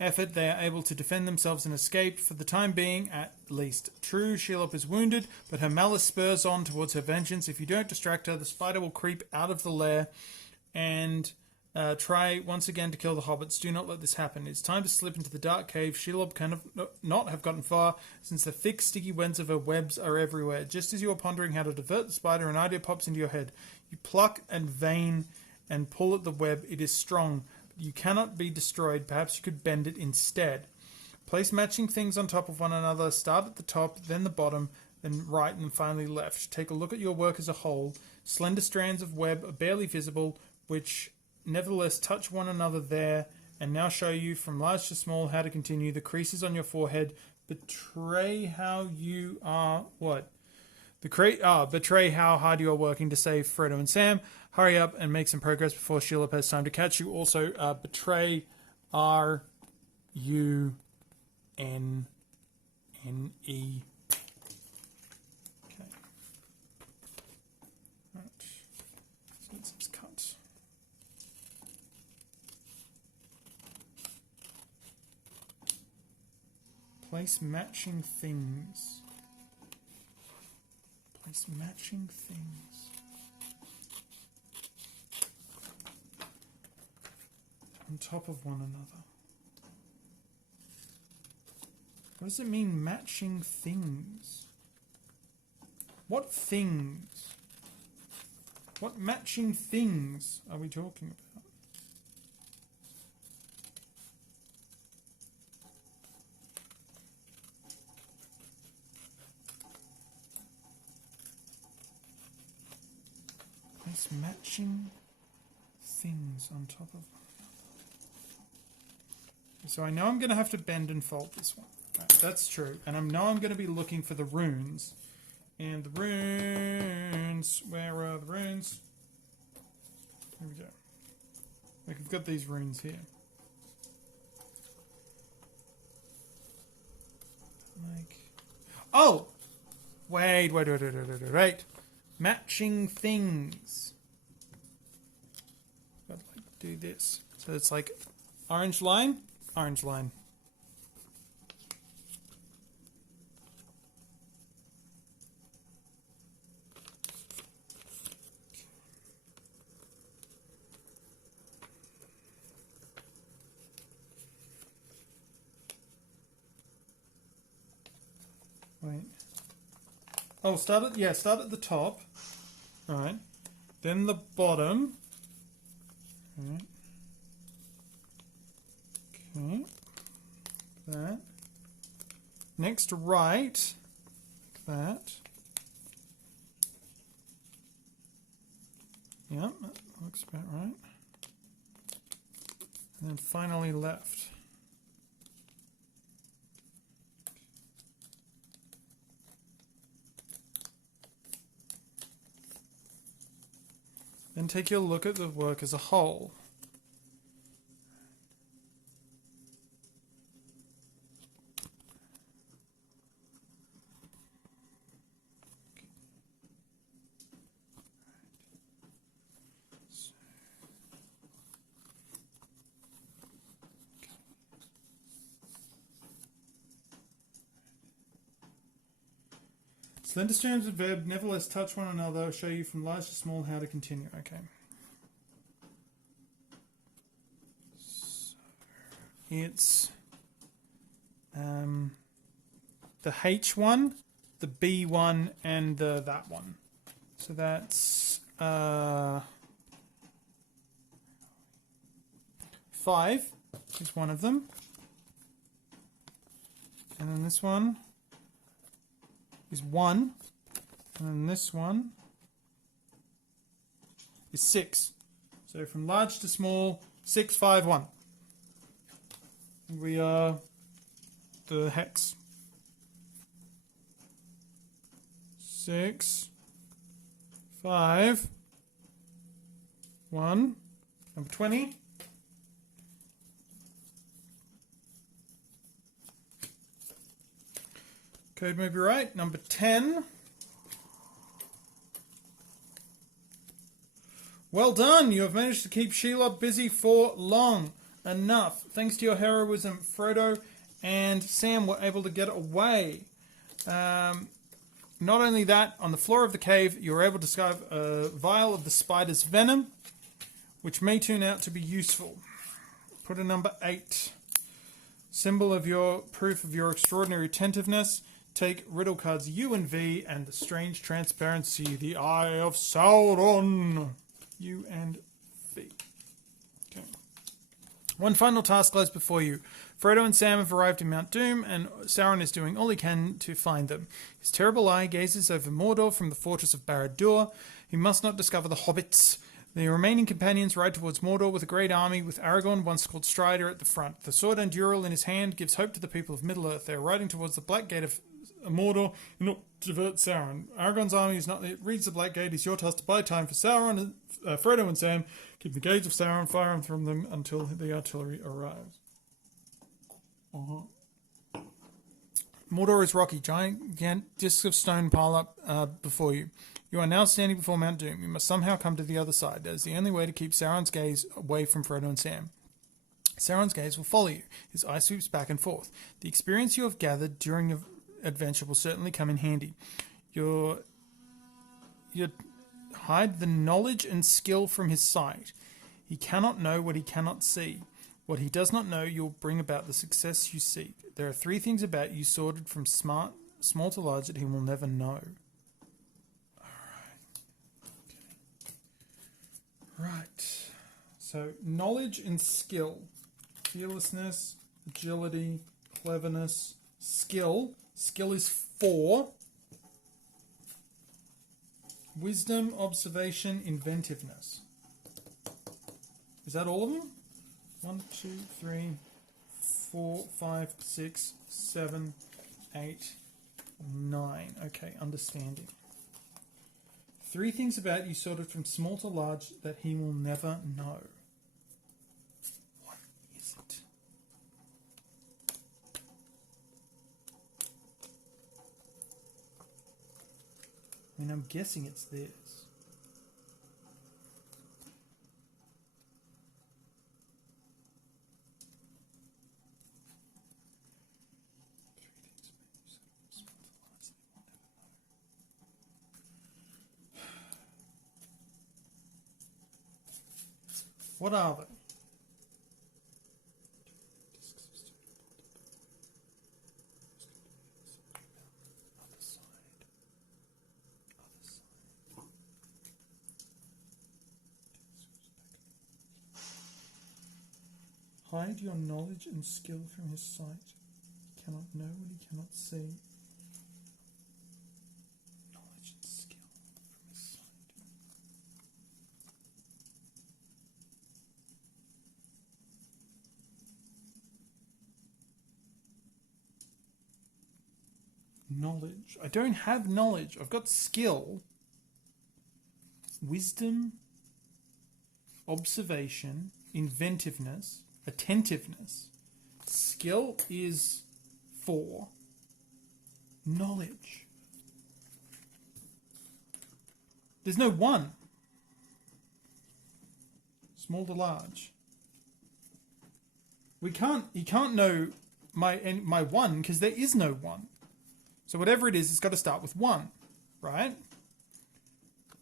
effort they are able to defend themselves and escape, for the time being at least. True, Shelob is wounded, but her malice spurs on towards her vengeance. If you don't distract her, the spider will creep out of the lair and try once again to kill the hobbits. Do not let this happen. It's time to slip into the dark cave. Shelob cannot not have gotten far, since the thick, sticky webs of her webs are everywhere. Just as you are pondering how to divert the spider, an idea pops into your head. You pluck and vein and pull at the web. It is strong. You cannot be destroyed. Perhaps you could bend it instead. Place matching things on top of one another. Start at the top, then the bottom, then right, and finally left. Take a look at your work as a whole. Slender strands of web are barely visible, which nevertheless touch one another there, and now show you from large to small how to continue. The creases on your forehead betray how you are... What? Betray how hard you are working to save Frodo and Sam. Hurry up and make some progress before Shelob has time to catch you. Also, betray R-U-N-N-E. Okay. Right. So let's just cut. Place matching things. Place matching things. On top of one another. What does it mean, matching things? What things? What matching things are we talking about? Place matching things on top of... So I know I'm going to have to bend and fold this one. Okay, that's true. And I know I'm going to be looking for the runes. And the runes... Where are the runes? Here we go. Like, we've got these runes here. Like... Oh! Wait. Matching things. I'd like to do this. So it's like orange line. Orange line. Wait. Oh, start at the top. Alright. Then the bottom. Alright. Okay. That. Next right. Like that. Yeah, that looks about right. And then finally left. Then take your look at the work as a whole. Slender strands of web nevertheless touch one another, show you from large to small how to continue. Okay. So it's the H one, the B one, and that one. So that's 5 is one of them. And then this one is 1. And then this one is 6. So from large to small, 6, 5, 1. We are the hex. 6, 5, 1. Number 20. Code may be right. Number 10. Well done. You have managed to keep Shelob busy for long enough. Thanks to your heroism, Frodo and Sam were able to get away. Not only that, on the floor of the cave, you were able to discover a vial of the spider's venom, which may turn out to be useful. Put a number 8. Symbol of your proof of your extraordinary attentiveness. Take riddle cards U and V and the strange transparency, the Eye of Sauron. U and V. Okay. One final task lies before you. Frodo and Sam have arrived in Mount Doom, and Sauron is doing all he can to find them. His terrible eye gazes over Mordor from the fortress of Barad-dûr. He must not discover the hobbits. The remaining companions ride towards Mordor with a great army, with Aragorn, once called Strider, at the front. The sword Anduril in his hand gives hope to the people of Middle-earth. They are riding towards the Black Gate of Mordor, not to divert Sauron. Aragorn's army is not yet reached the Black Gate. It's your task to buy time for Sauron, Frodo and Sam. Keep the gates of Sauron firing from them until the artillery arrives. Mordor is rocky. Giant discs of stone pile up before you. You are now standing before Mount Doom. You must somehow come to the other side. That is the only way to keep Sauron's gaze away from Frodo and Sam. Sauron's gaze will follow you. His eye sweeps back and forth. The experience you have gathered during your adventure will certainly come in handy. You hide the knowledge and skill from his sight. He cannot know what he cannot see. What he does not know, you'll bring about the success you seek. There are 3 things about you sorted from small to large that he will never know. Right. So, knowledge and skill. Fearlessness, agility, cleverness, skill. Skill is 4. Wisdom, observation, inventiveness. Is that all of them? 1, 2, 3, 4, 5, 6, 7, 8, 9. Okay, understanding. 3 things about you sorted from small to large that he will never know. What is it? I mean, I'm guessing it's this. What are they? Hide your knowledge and skill from his sight. He cannot know what he cannot see. Knowledge and skill from his sight. Knowledge. I don't have knowledge. I've got skill. Wisdom. Observation. Inventiveness. Attentiveness. Skill is 4. Knowledge. There's no 1. Small to large. He can't know my 1 because there is no 1. So whatever it is, it's got to start with 1, right?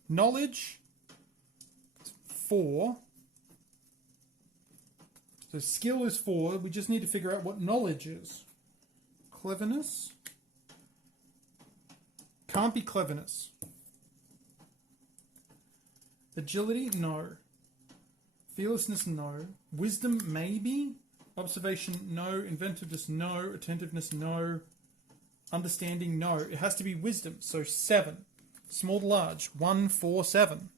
Knowledge is 4. So skill is 4. We just need to figure out what knowledge is. Cleverness. can't be cleverness. Agility, no. Fearlessness, no. Wisdom, maybe. Observation, no. Inventiveness, no. Attentiveness, no. Understanding, no. It has to be wisdom. So 7. Small to large. 1, 4, 7.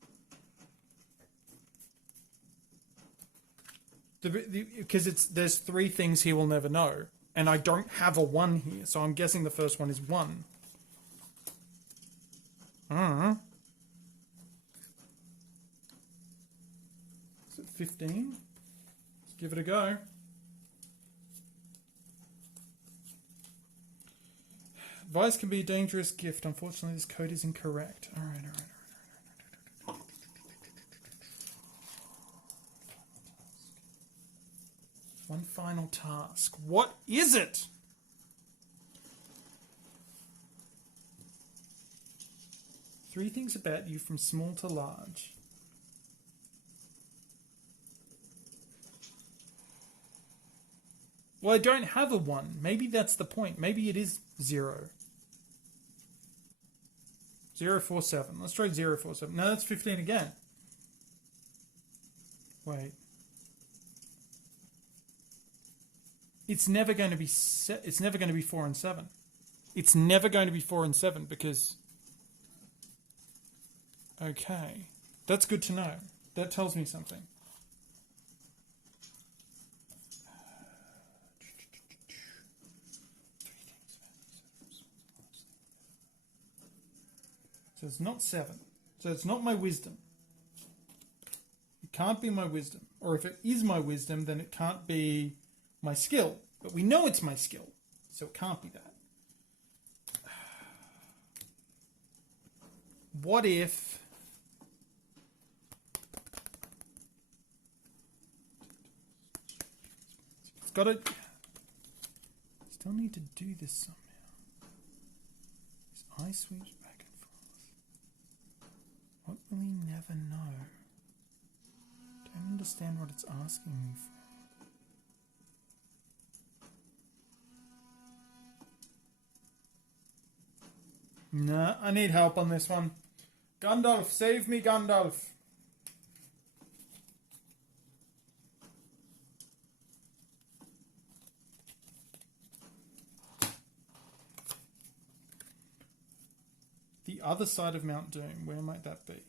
Because there's 3 things he will never know. And I don't have a 1 here. So I'm guessing the first one is 1. Is it 15? Let's give it a go. Advice can be a dangerous gift. Unfortunately, this code is incorrect. All right. One final task. What is it? Three things about you from small to large. Well, I don't have a 1. Maybe that's the point. Maybe it is 0. 0, 4, 7. Let's try 0, 4, 7. No, that's 15 again. Wait. It's never going to be it's never going to be 4 and 7. It's never going to be 4 and 7 because... Okay. That's good to know. That tells me something. So it's not 7. So it's not my wisdom. It can't be my wisdom. Or if it is my wisdom, then it can't be my skill. But we know it's my skill. So it can't be that. What if... It's got to... Still need to do this somehow. His eye sweeps back and forth. What will he never know? Don't understand what it's asking me for. Nah, I need help on this one. Gandalf, save me, Gandalf. The other side of Mount Doom, where might that be?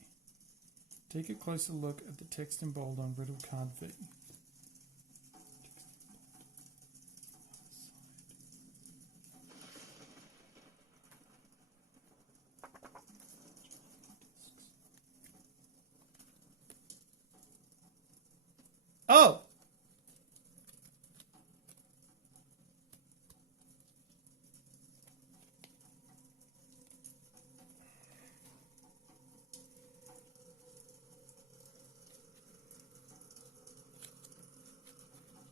Take a closer look at the text in bold on riddle card V. Oh!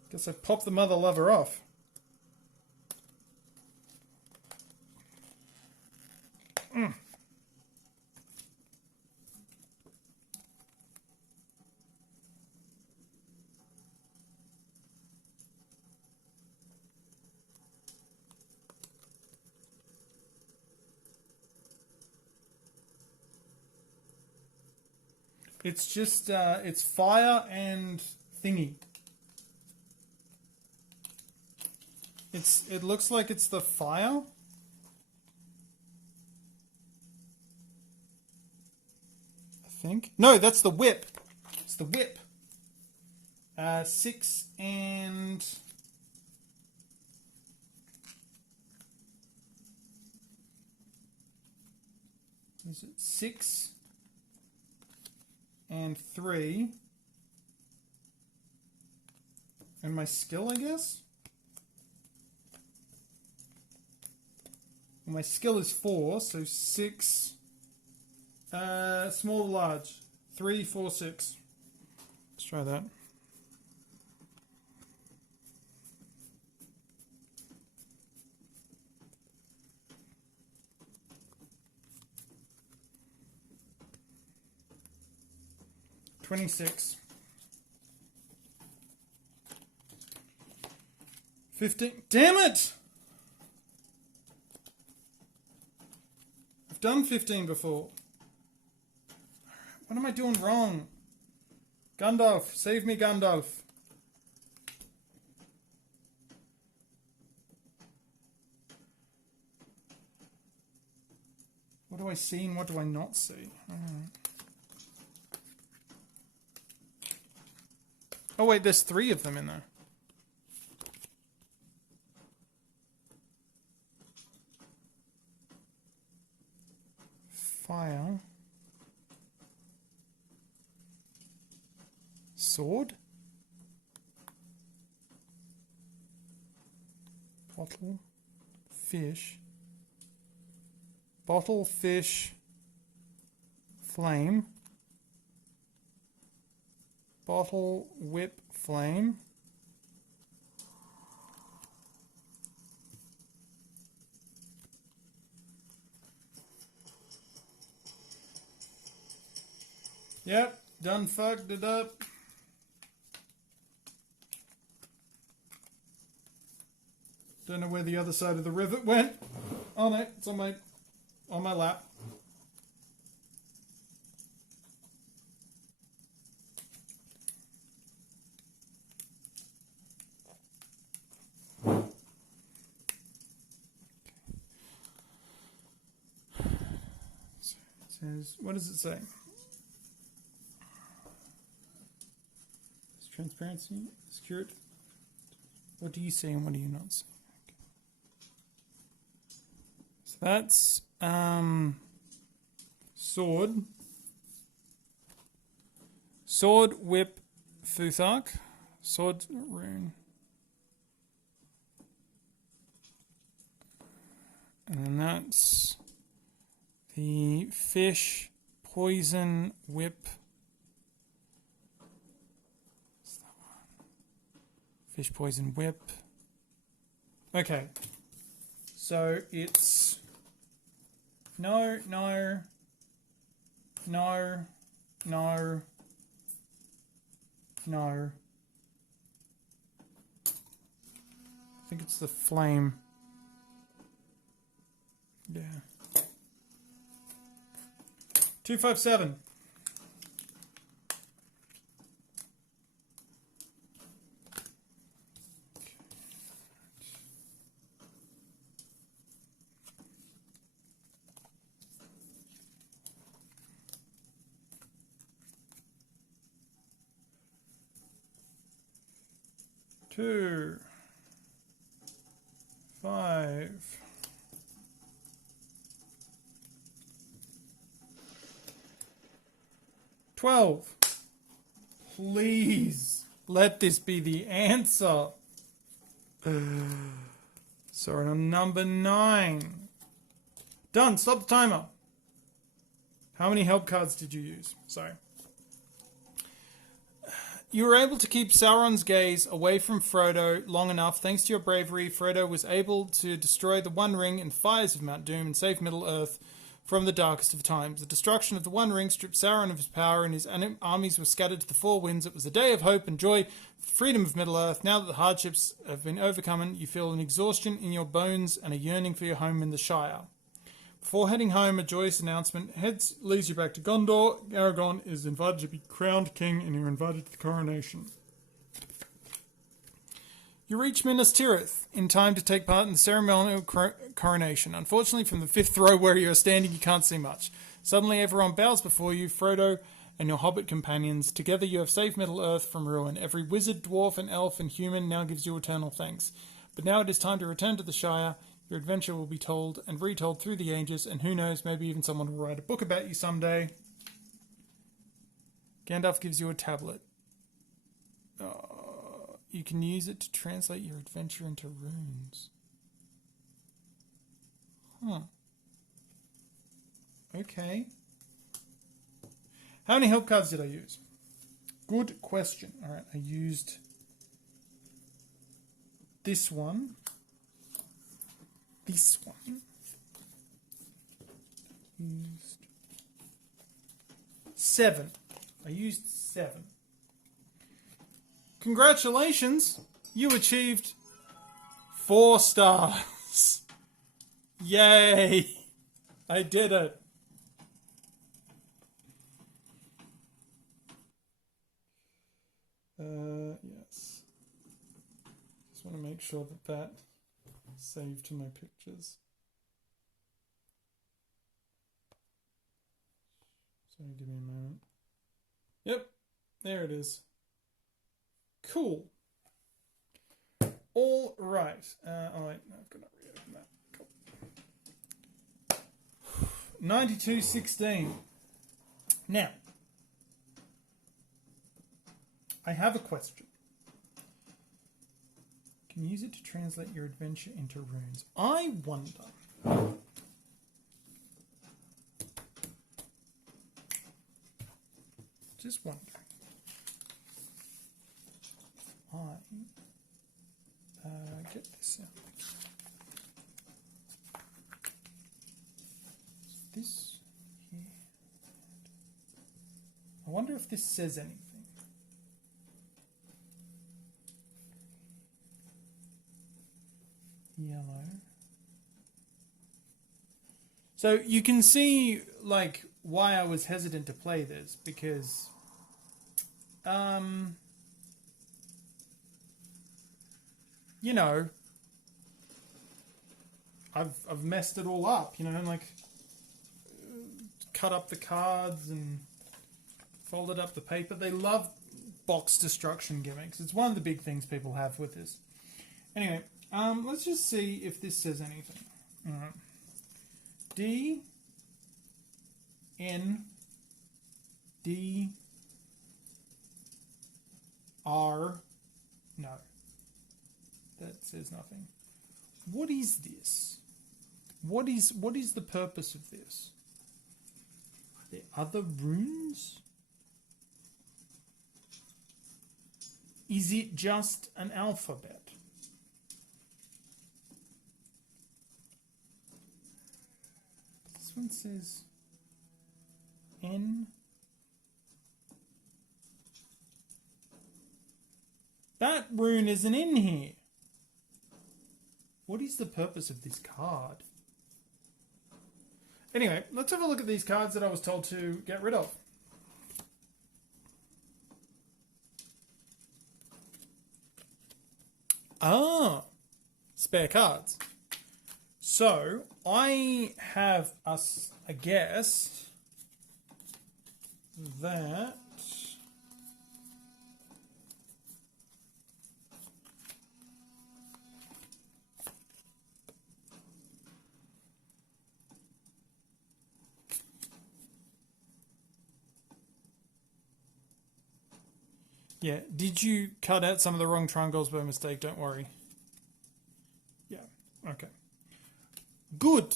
Guess I popped the mother lover off. It's just, it's fire and thingy. It looks like it's the fire. I think. No, that's the whip. It's the whip. 6 and... Is it 6 and 3? And my skill, I guess? Well, my skill is 4, so 6. Small, large. 3, 4, 6. Let's try that. $26. 15. Damn it! I've done 15 before. What am I doing wrong? Gandalf, save me, Gandalf. What do I see and what do I not see? Oh wait, there's 3 of them in there. Fire. Sword. Bottle. Fish. Bottle, fish, flame. Bottle, whip, flame. Yep, done fucked it up. Don't know where the other side of the rivet went. Oh no, it's on my lap. It says, what does it say? It's transparency, security. What do you see and what do you not see? Okay. So that's sword. Sword, whip, Futhark. Sword, rune. And then that's the fish, poison, whip. What's that one? Fish, poison, whip. Okay. So it's no. I think it's the flame. Yeah. 257. Two. 5. 12. Please let this be the answer. Sorry, on number 9. Done. Stop the timer. How many help cards did you use? Sorry. You were able to keep Sauron's gaze away from Frodo long enough. Thanks to your bravery, Frodo was able to destroy the One Ring and fires of Mount Doom and save Middle-earth from the darkest of times. The destruction of the One Ring stripped Sauron of his power and his armies were scattered to the four winds. It was a day of hope and joy for the freedom of Middle-earth. Now that the hardships have been overcome, you feel an exhaustion in your bones and a yearning for your home in the Shire. Before heading home, a joyous announcement leads you back to Gondor. Aragorn is invited to be crowned king, and you're invited to the coronation. You reach Minas Tirith in time to take part in the ceremonial coronation. Unfortunately, from the 5th row where you are standing, you can't see much. Suddenly, everyone bows before you, Frodo and your hobbit companions. Together, you have saved Middle-earth from ruin. Every wizard, dwarf, and elf and human now gives you eternal thanks. But now it is time to return to the Shire. Your adventure will be told and retold through the ages, and who knows, maybe even someone will write a book about you someday. Gandalf gives you a tablet. You can use it to translate your adventure into runes. Huh. Okay. How many help cards did I use? Good question. Alright, I used this one. This one. Used 7. I used 7. Congratulations! You achieved 4 stars. Yay! I did it. Yes. Just want to make sure that that saved to my pictures. Sorry, give me a moment. Yep, there it is. Cool. All right. Oh wait, no, I've got to reopen that. Cool. 9216. Now, I have a question. Can you use it to translate your adventure into runes? I wonder. Just wondering. Get this out. This here. I wonder if this says anything. Yellow. So you can see, like, why I was hesitant to play this, because you know, I've messed it all up, you know, like cut up the cards and folded up the paper. They love box destruction gimmicks. It's one of the big things people have with this. Anyway, let's just see if this says anything. All right. D N D R. No, that says nothing. What is this? What is the purpose of this? Are there other runes? Is it just an alphabet? This one says N. That rune isn't in here. What is the purpose of this card? Anyway, let's have a look at these cards that I was told to get rid of. Ah, spare cards. So, I have us a guess that yeah, did you cut out some of the wrong triangles by mistake? Don't worry. Yeah, okay. Good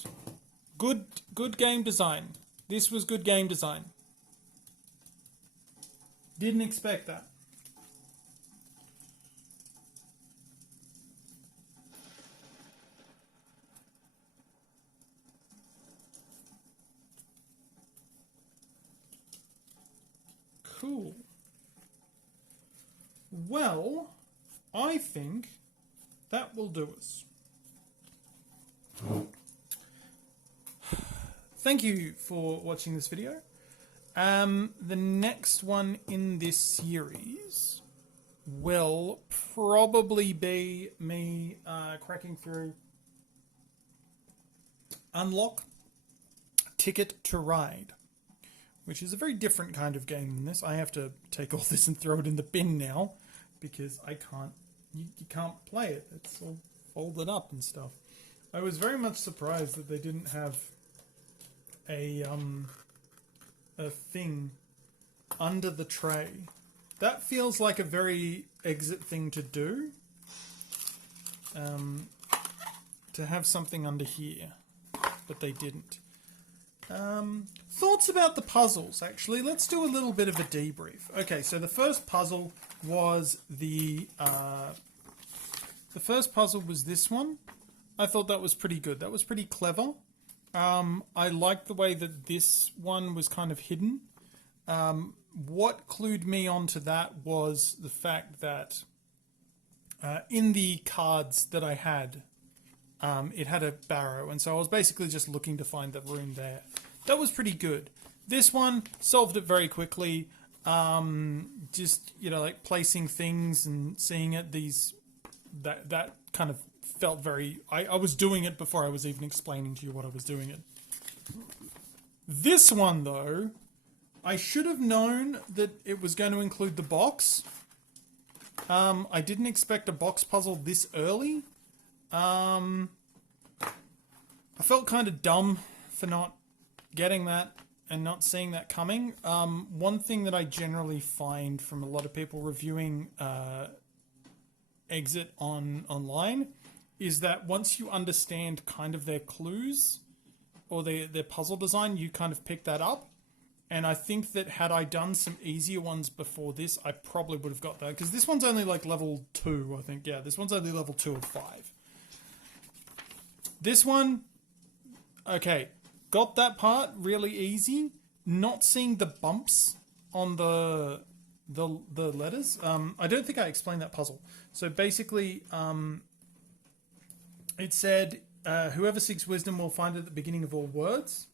game design. This was good game design. Didn't expect that. Cool. Well, I think that will do us. Thank you for watching this video. The next one in this series will probably be me cracking through Unlock Ticket to Ride, which is a very different kind of game than this. I have to take all this and throw it in the bin now because I can't. You can't play it. It's all folded up and stuff. I was very much surprised that they didn't have a thing under the tray. That feels like a very exit thing to do. To have something under here, but they didn't. Thoughts about the puzzles, actually. Let's do a little bit of a debrief. Okay, so the first puzzle was the first puzzle was this one. I thought that was pretty good. That was pretty clever. I liked the way that this one was kind of hidden. What clued me onto that was the fact that in the cards that I had, it had a barrow, and so I was basically just looking to find the rune there. That was pretty good. This one solved it very quickly. Just, you know, like placing things and seeing it, that kind of felt very... I was doing it before I was even explaining to you what I was doing it. This one, though, I should have known that it was going to include the box. I didn't expect a box puzzle this early. I felt kind of dumb for not getting that and not seeing that coming. One thing that I generally find from a lot of people reviewing Exit online is that once you understand kind of their clues or their puzzle design, you kind of pick that up. And I think that had I done some easier ones before this, I probably would have got that. Because this one's only like level 2, I think. Yeah, this one's only level 2 of 5. This one, okay, got that part really easy. Not seeing the bumps on the letters. I don't think I explained that puzzle. So basically, it said, whoever seeks wisdom will find it at the beginning of all words.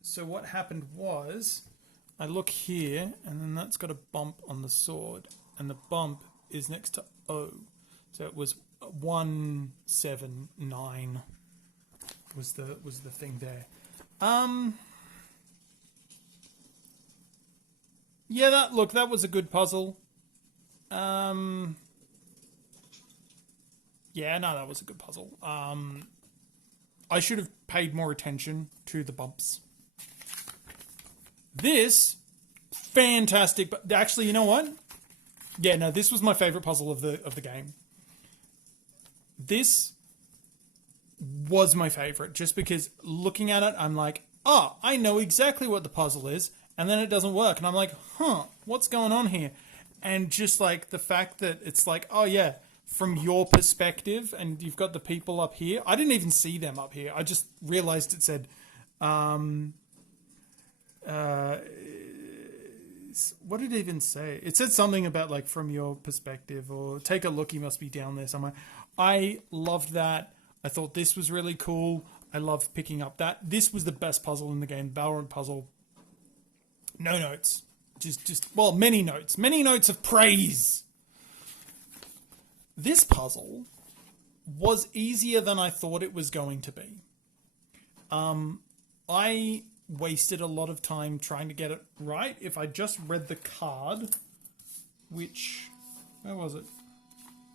So what happened was, I look here, and then that's got a bump on the sword, and the bump is next to O. So it was 179 was the thing there. Yeah, that was a good puzzle. Yeah, no, that was a good puzzle. I should have paid more attention to the bumps. This, fantastic, but actually, you know what? Yeah, no, this was my favorite puzzle of the game. This was my favorite, just because looking at it, I'm like, oh, I know exactly what the puzzle is, and then it doesn't work, and I'm like, huh, what's going on here? And just like the fact that it's like, oh yeah, from your perspective, and you've got the people up here. I didn't even see them up here. I just realized it said, what did it even say? It said something about like from your perspective, or take a look, you must be down there somewhere. I loved that. I thought this was really cool. I loved picking up that. This was the best puzzle in the game. Balrog puzzle. No notes. Well, many notes. Many notes of praise. This puzzle was easier than I thought it was going to be. I wasted a lot of time trying to get it right. If I just read the card, which... Where was it?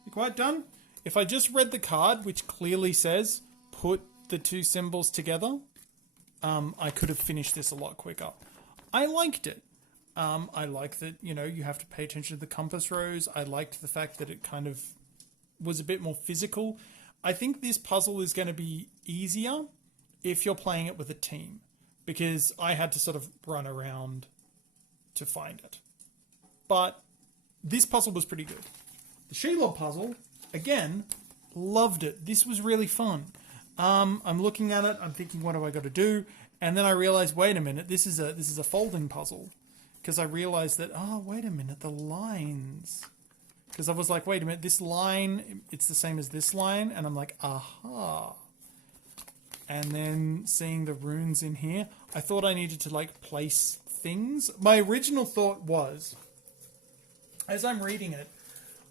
You quite done? If I just read the card, which clearly says, put the two symbols together, I could have finished this a lot quicker. I liked it. I like that, you know, you have to pay attention to the compass rose. I liked the fact that it kind of was a bit more physical. I think this puzzle is going to be easier if you're playing it with a team, because I had to sort of run around to find it. But this puzzle was pretty good. The Shelob puzzle, again, loved it. This was really fun. I'm looking at it, I'm thinking, what do I got to do? And then I realized, wait a minute, this is a folding puzzle. Because I realized that, oh, wait a minute, the lines. Because I was like, wait a minute, this line, it's the same as this line. And I'm like, aha. And then seeing the runes in here, I thought I needed to, like, place things. My original thought was, as I'm reading it,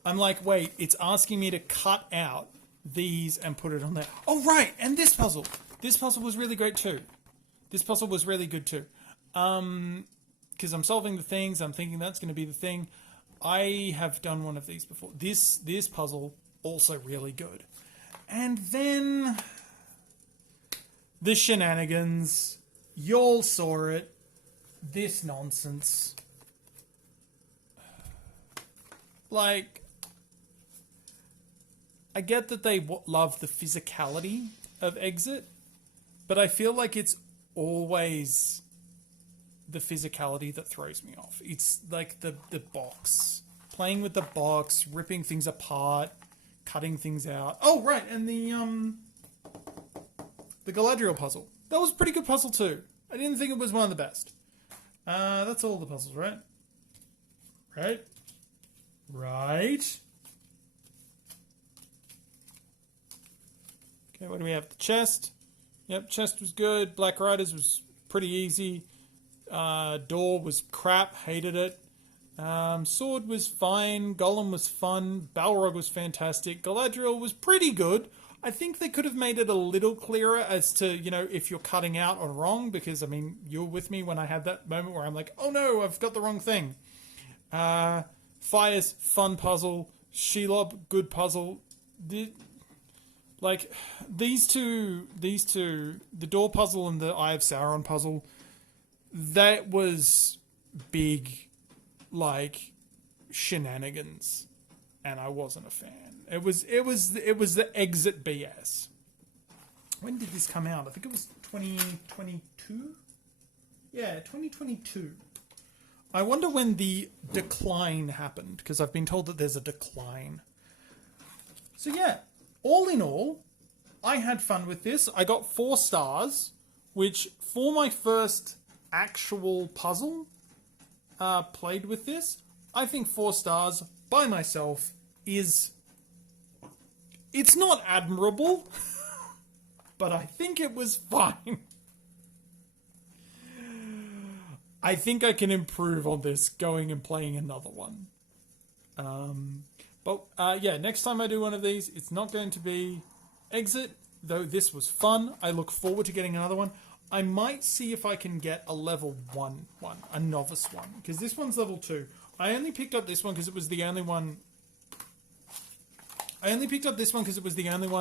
I'm like, wait, it's asking me to cut out these and put it on there. Oh, right, and this puzzle. This puzzle was really great, too. This puzzle was really good, too. Because I'm solving the things, I'm thinking that's going to be the thing. I have done one of these before. This puzzle, also really good. And then the shenanigans. Y'all saw it. This nonsense. Like, I get that they love the physicality of Exit, but I feel like it's always the physicality that throws me off. It's like the box. Playing with the box, ripping things apart, cutting things out. Oh, right, and the Galadriel puzzle. That was a pretty good puzzle too. I didn't think it was one of the best. That's all the puzzles, right? Right? Okay, what do we have? The chest. Yep, chest was good. Black Riders was pretty easy. Door was crap. Hated it. Sword was fine. Golem was fun. Balrog was fantastic. Galadriel was pretty good. I think they could have made it a little clearer as to, you know, if you're cutting out or wrong, because, I mean, you were with me when I had that moment where I'm like, oh no, I've got the wrong thing. Fire's fun puzzle. Shelob, good puzzle. These two, the door puzzle and the Eye of Sauron puzzle, that was big, like, shenanigans, and I wasn't a fan. It was the exit BS. When did this come out? I think it was 2022. Yeah, 2022. I wonder when the decline happened, because I've been told that there's a decline. So yeah, all in all, I had fun with this. I got 4 stars, which for my first actual puzzle played with this, I think 4 stars by myself is... It's not admirable, but I think it was fine. I think I can improve on this going and playing another one. Yeah, next time I do one of these, it's not going to be Exit, though this was fun. I look forward to getting another one. I might see if I can get a level 1 one, a novice one, because this one's level 2. I only picked up this one because it was the only one...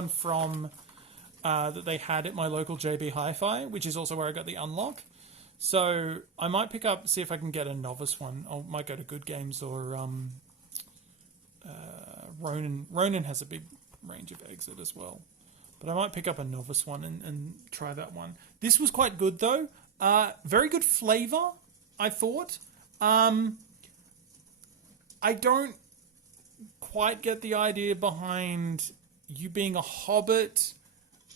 from that they had at my local JB Hi-Fi, which is also where I got the unlock. So I might see if I can get a novice one. I might go to Good Games or Ronin. Ronin has a big range of Exit as well. But I might pick up a novice one and try that one. This was quite good though. Very good flavor, I thought. I don't quite get the idea behind you being a hobbit.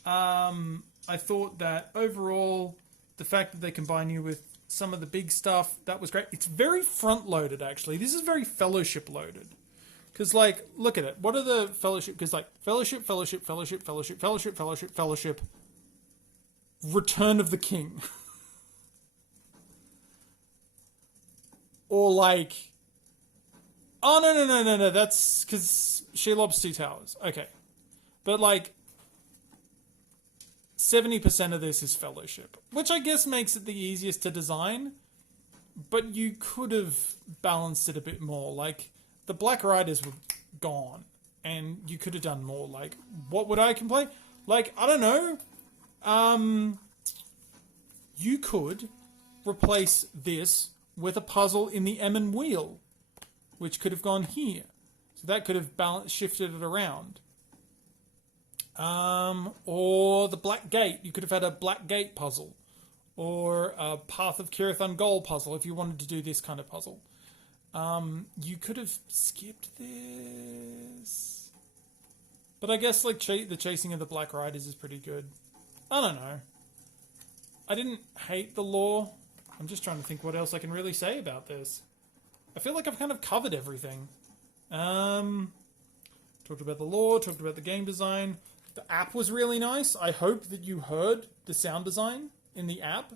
I thought that overall, the fact that they combine you with some of the big stuff, that was great. It's very front-loaded, actually. This is very Fellowship-loaded. Because, like, look at it. What are the Fellowship... Because, like, Fellowship, Return of the King. Or, like... Oh, no. That's because Shelob's 2 towers. Okay. But, like... 70% of this is Fellowship, which I guess makes it the easiest to design, but you could have balanced it a bit more. Like, the Black Riders were gone, and you could have done more. Like, what would I can play? Like, I don't know. You could replace this with a puzzle in the Emon Wheel, which could have gone here. So that could have shifted it around. Or the Black Gate. You could have had a Black Gate puzzle. Or a Path of Kirith Ungol puzzle if you wanted to do this kind of puzzle. You could have skipped this. But I guess like the chasing of the Black Riders is pretty good. I don't know. I didn't hate the lore. I'm just trying to think what else I can really say about this. I feel like I've kind of covered everything. Talked about the lore, talked about the game design. The app was really nice. I hope that you heard the sound design in the app.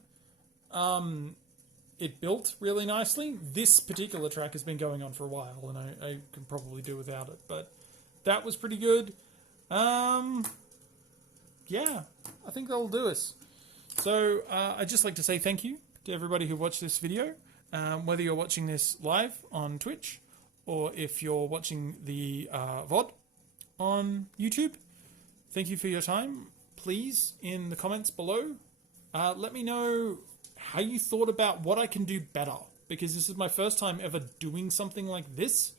It built really nicely. This particular track has been going on for a while, and I can probably do without it. But that was pretty good. Yeah, I think that'll do us. So I'd just like to say thank you to everybody who watched this video. Whether you're watching this live on Twitch, or if you're watching the VOD on YouTube, thank you for your time. Please, in the comments below, let me know how you thought about what I can do better, because this is my first time ever doing something like this,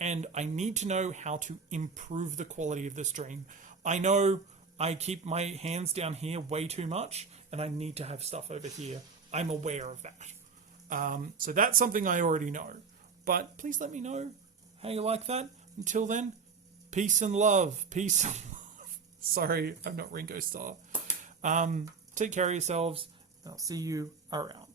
and I need to know how to improve the quality of the stream. I know I keep my hands down here way too much, and I need to have stuff over here. I'm aware of that. So that's something I already know. But please let me know how you like that. Until then, peace and love. Peace and love. Sorry, I'm not Ringo Starr. Take care of yourselves. I'll see you around.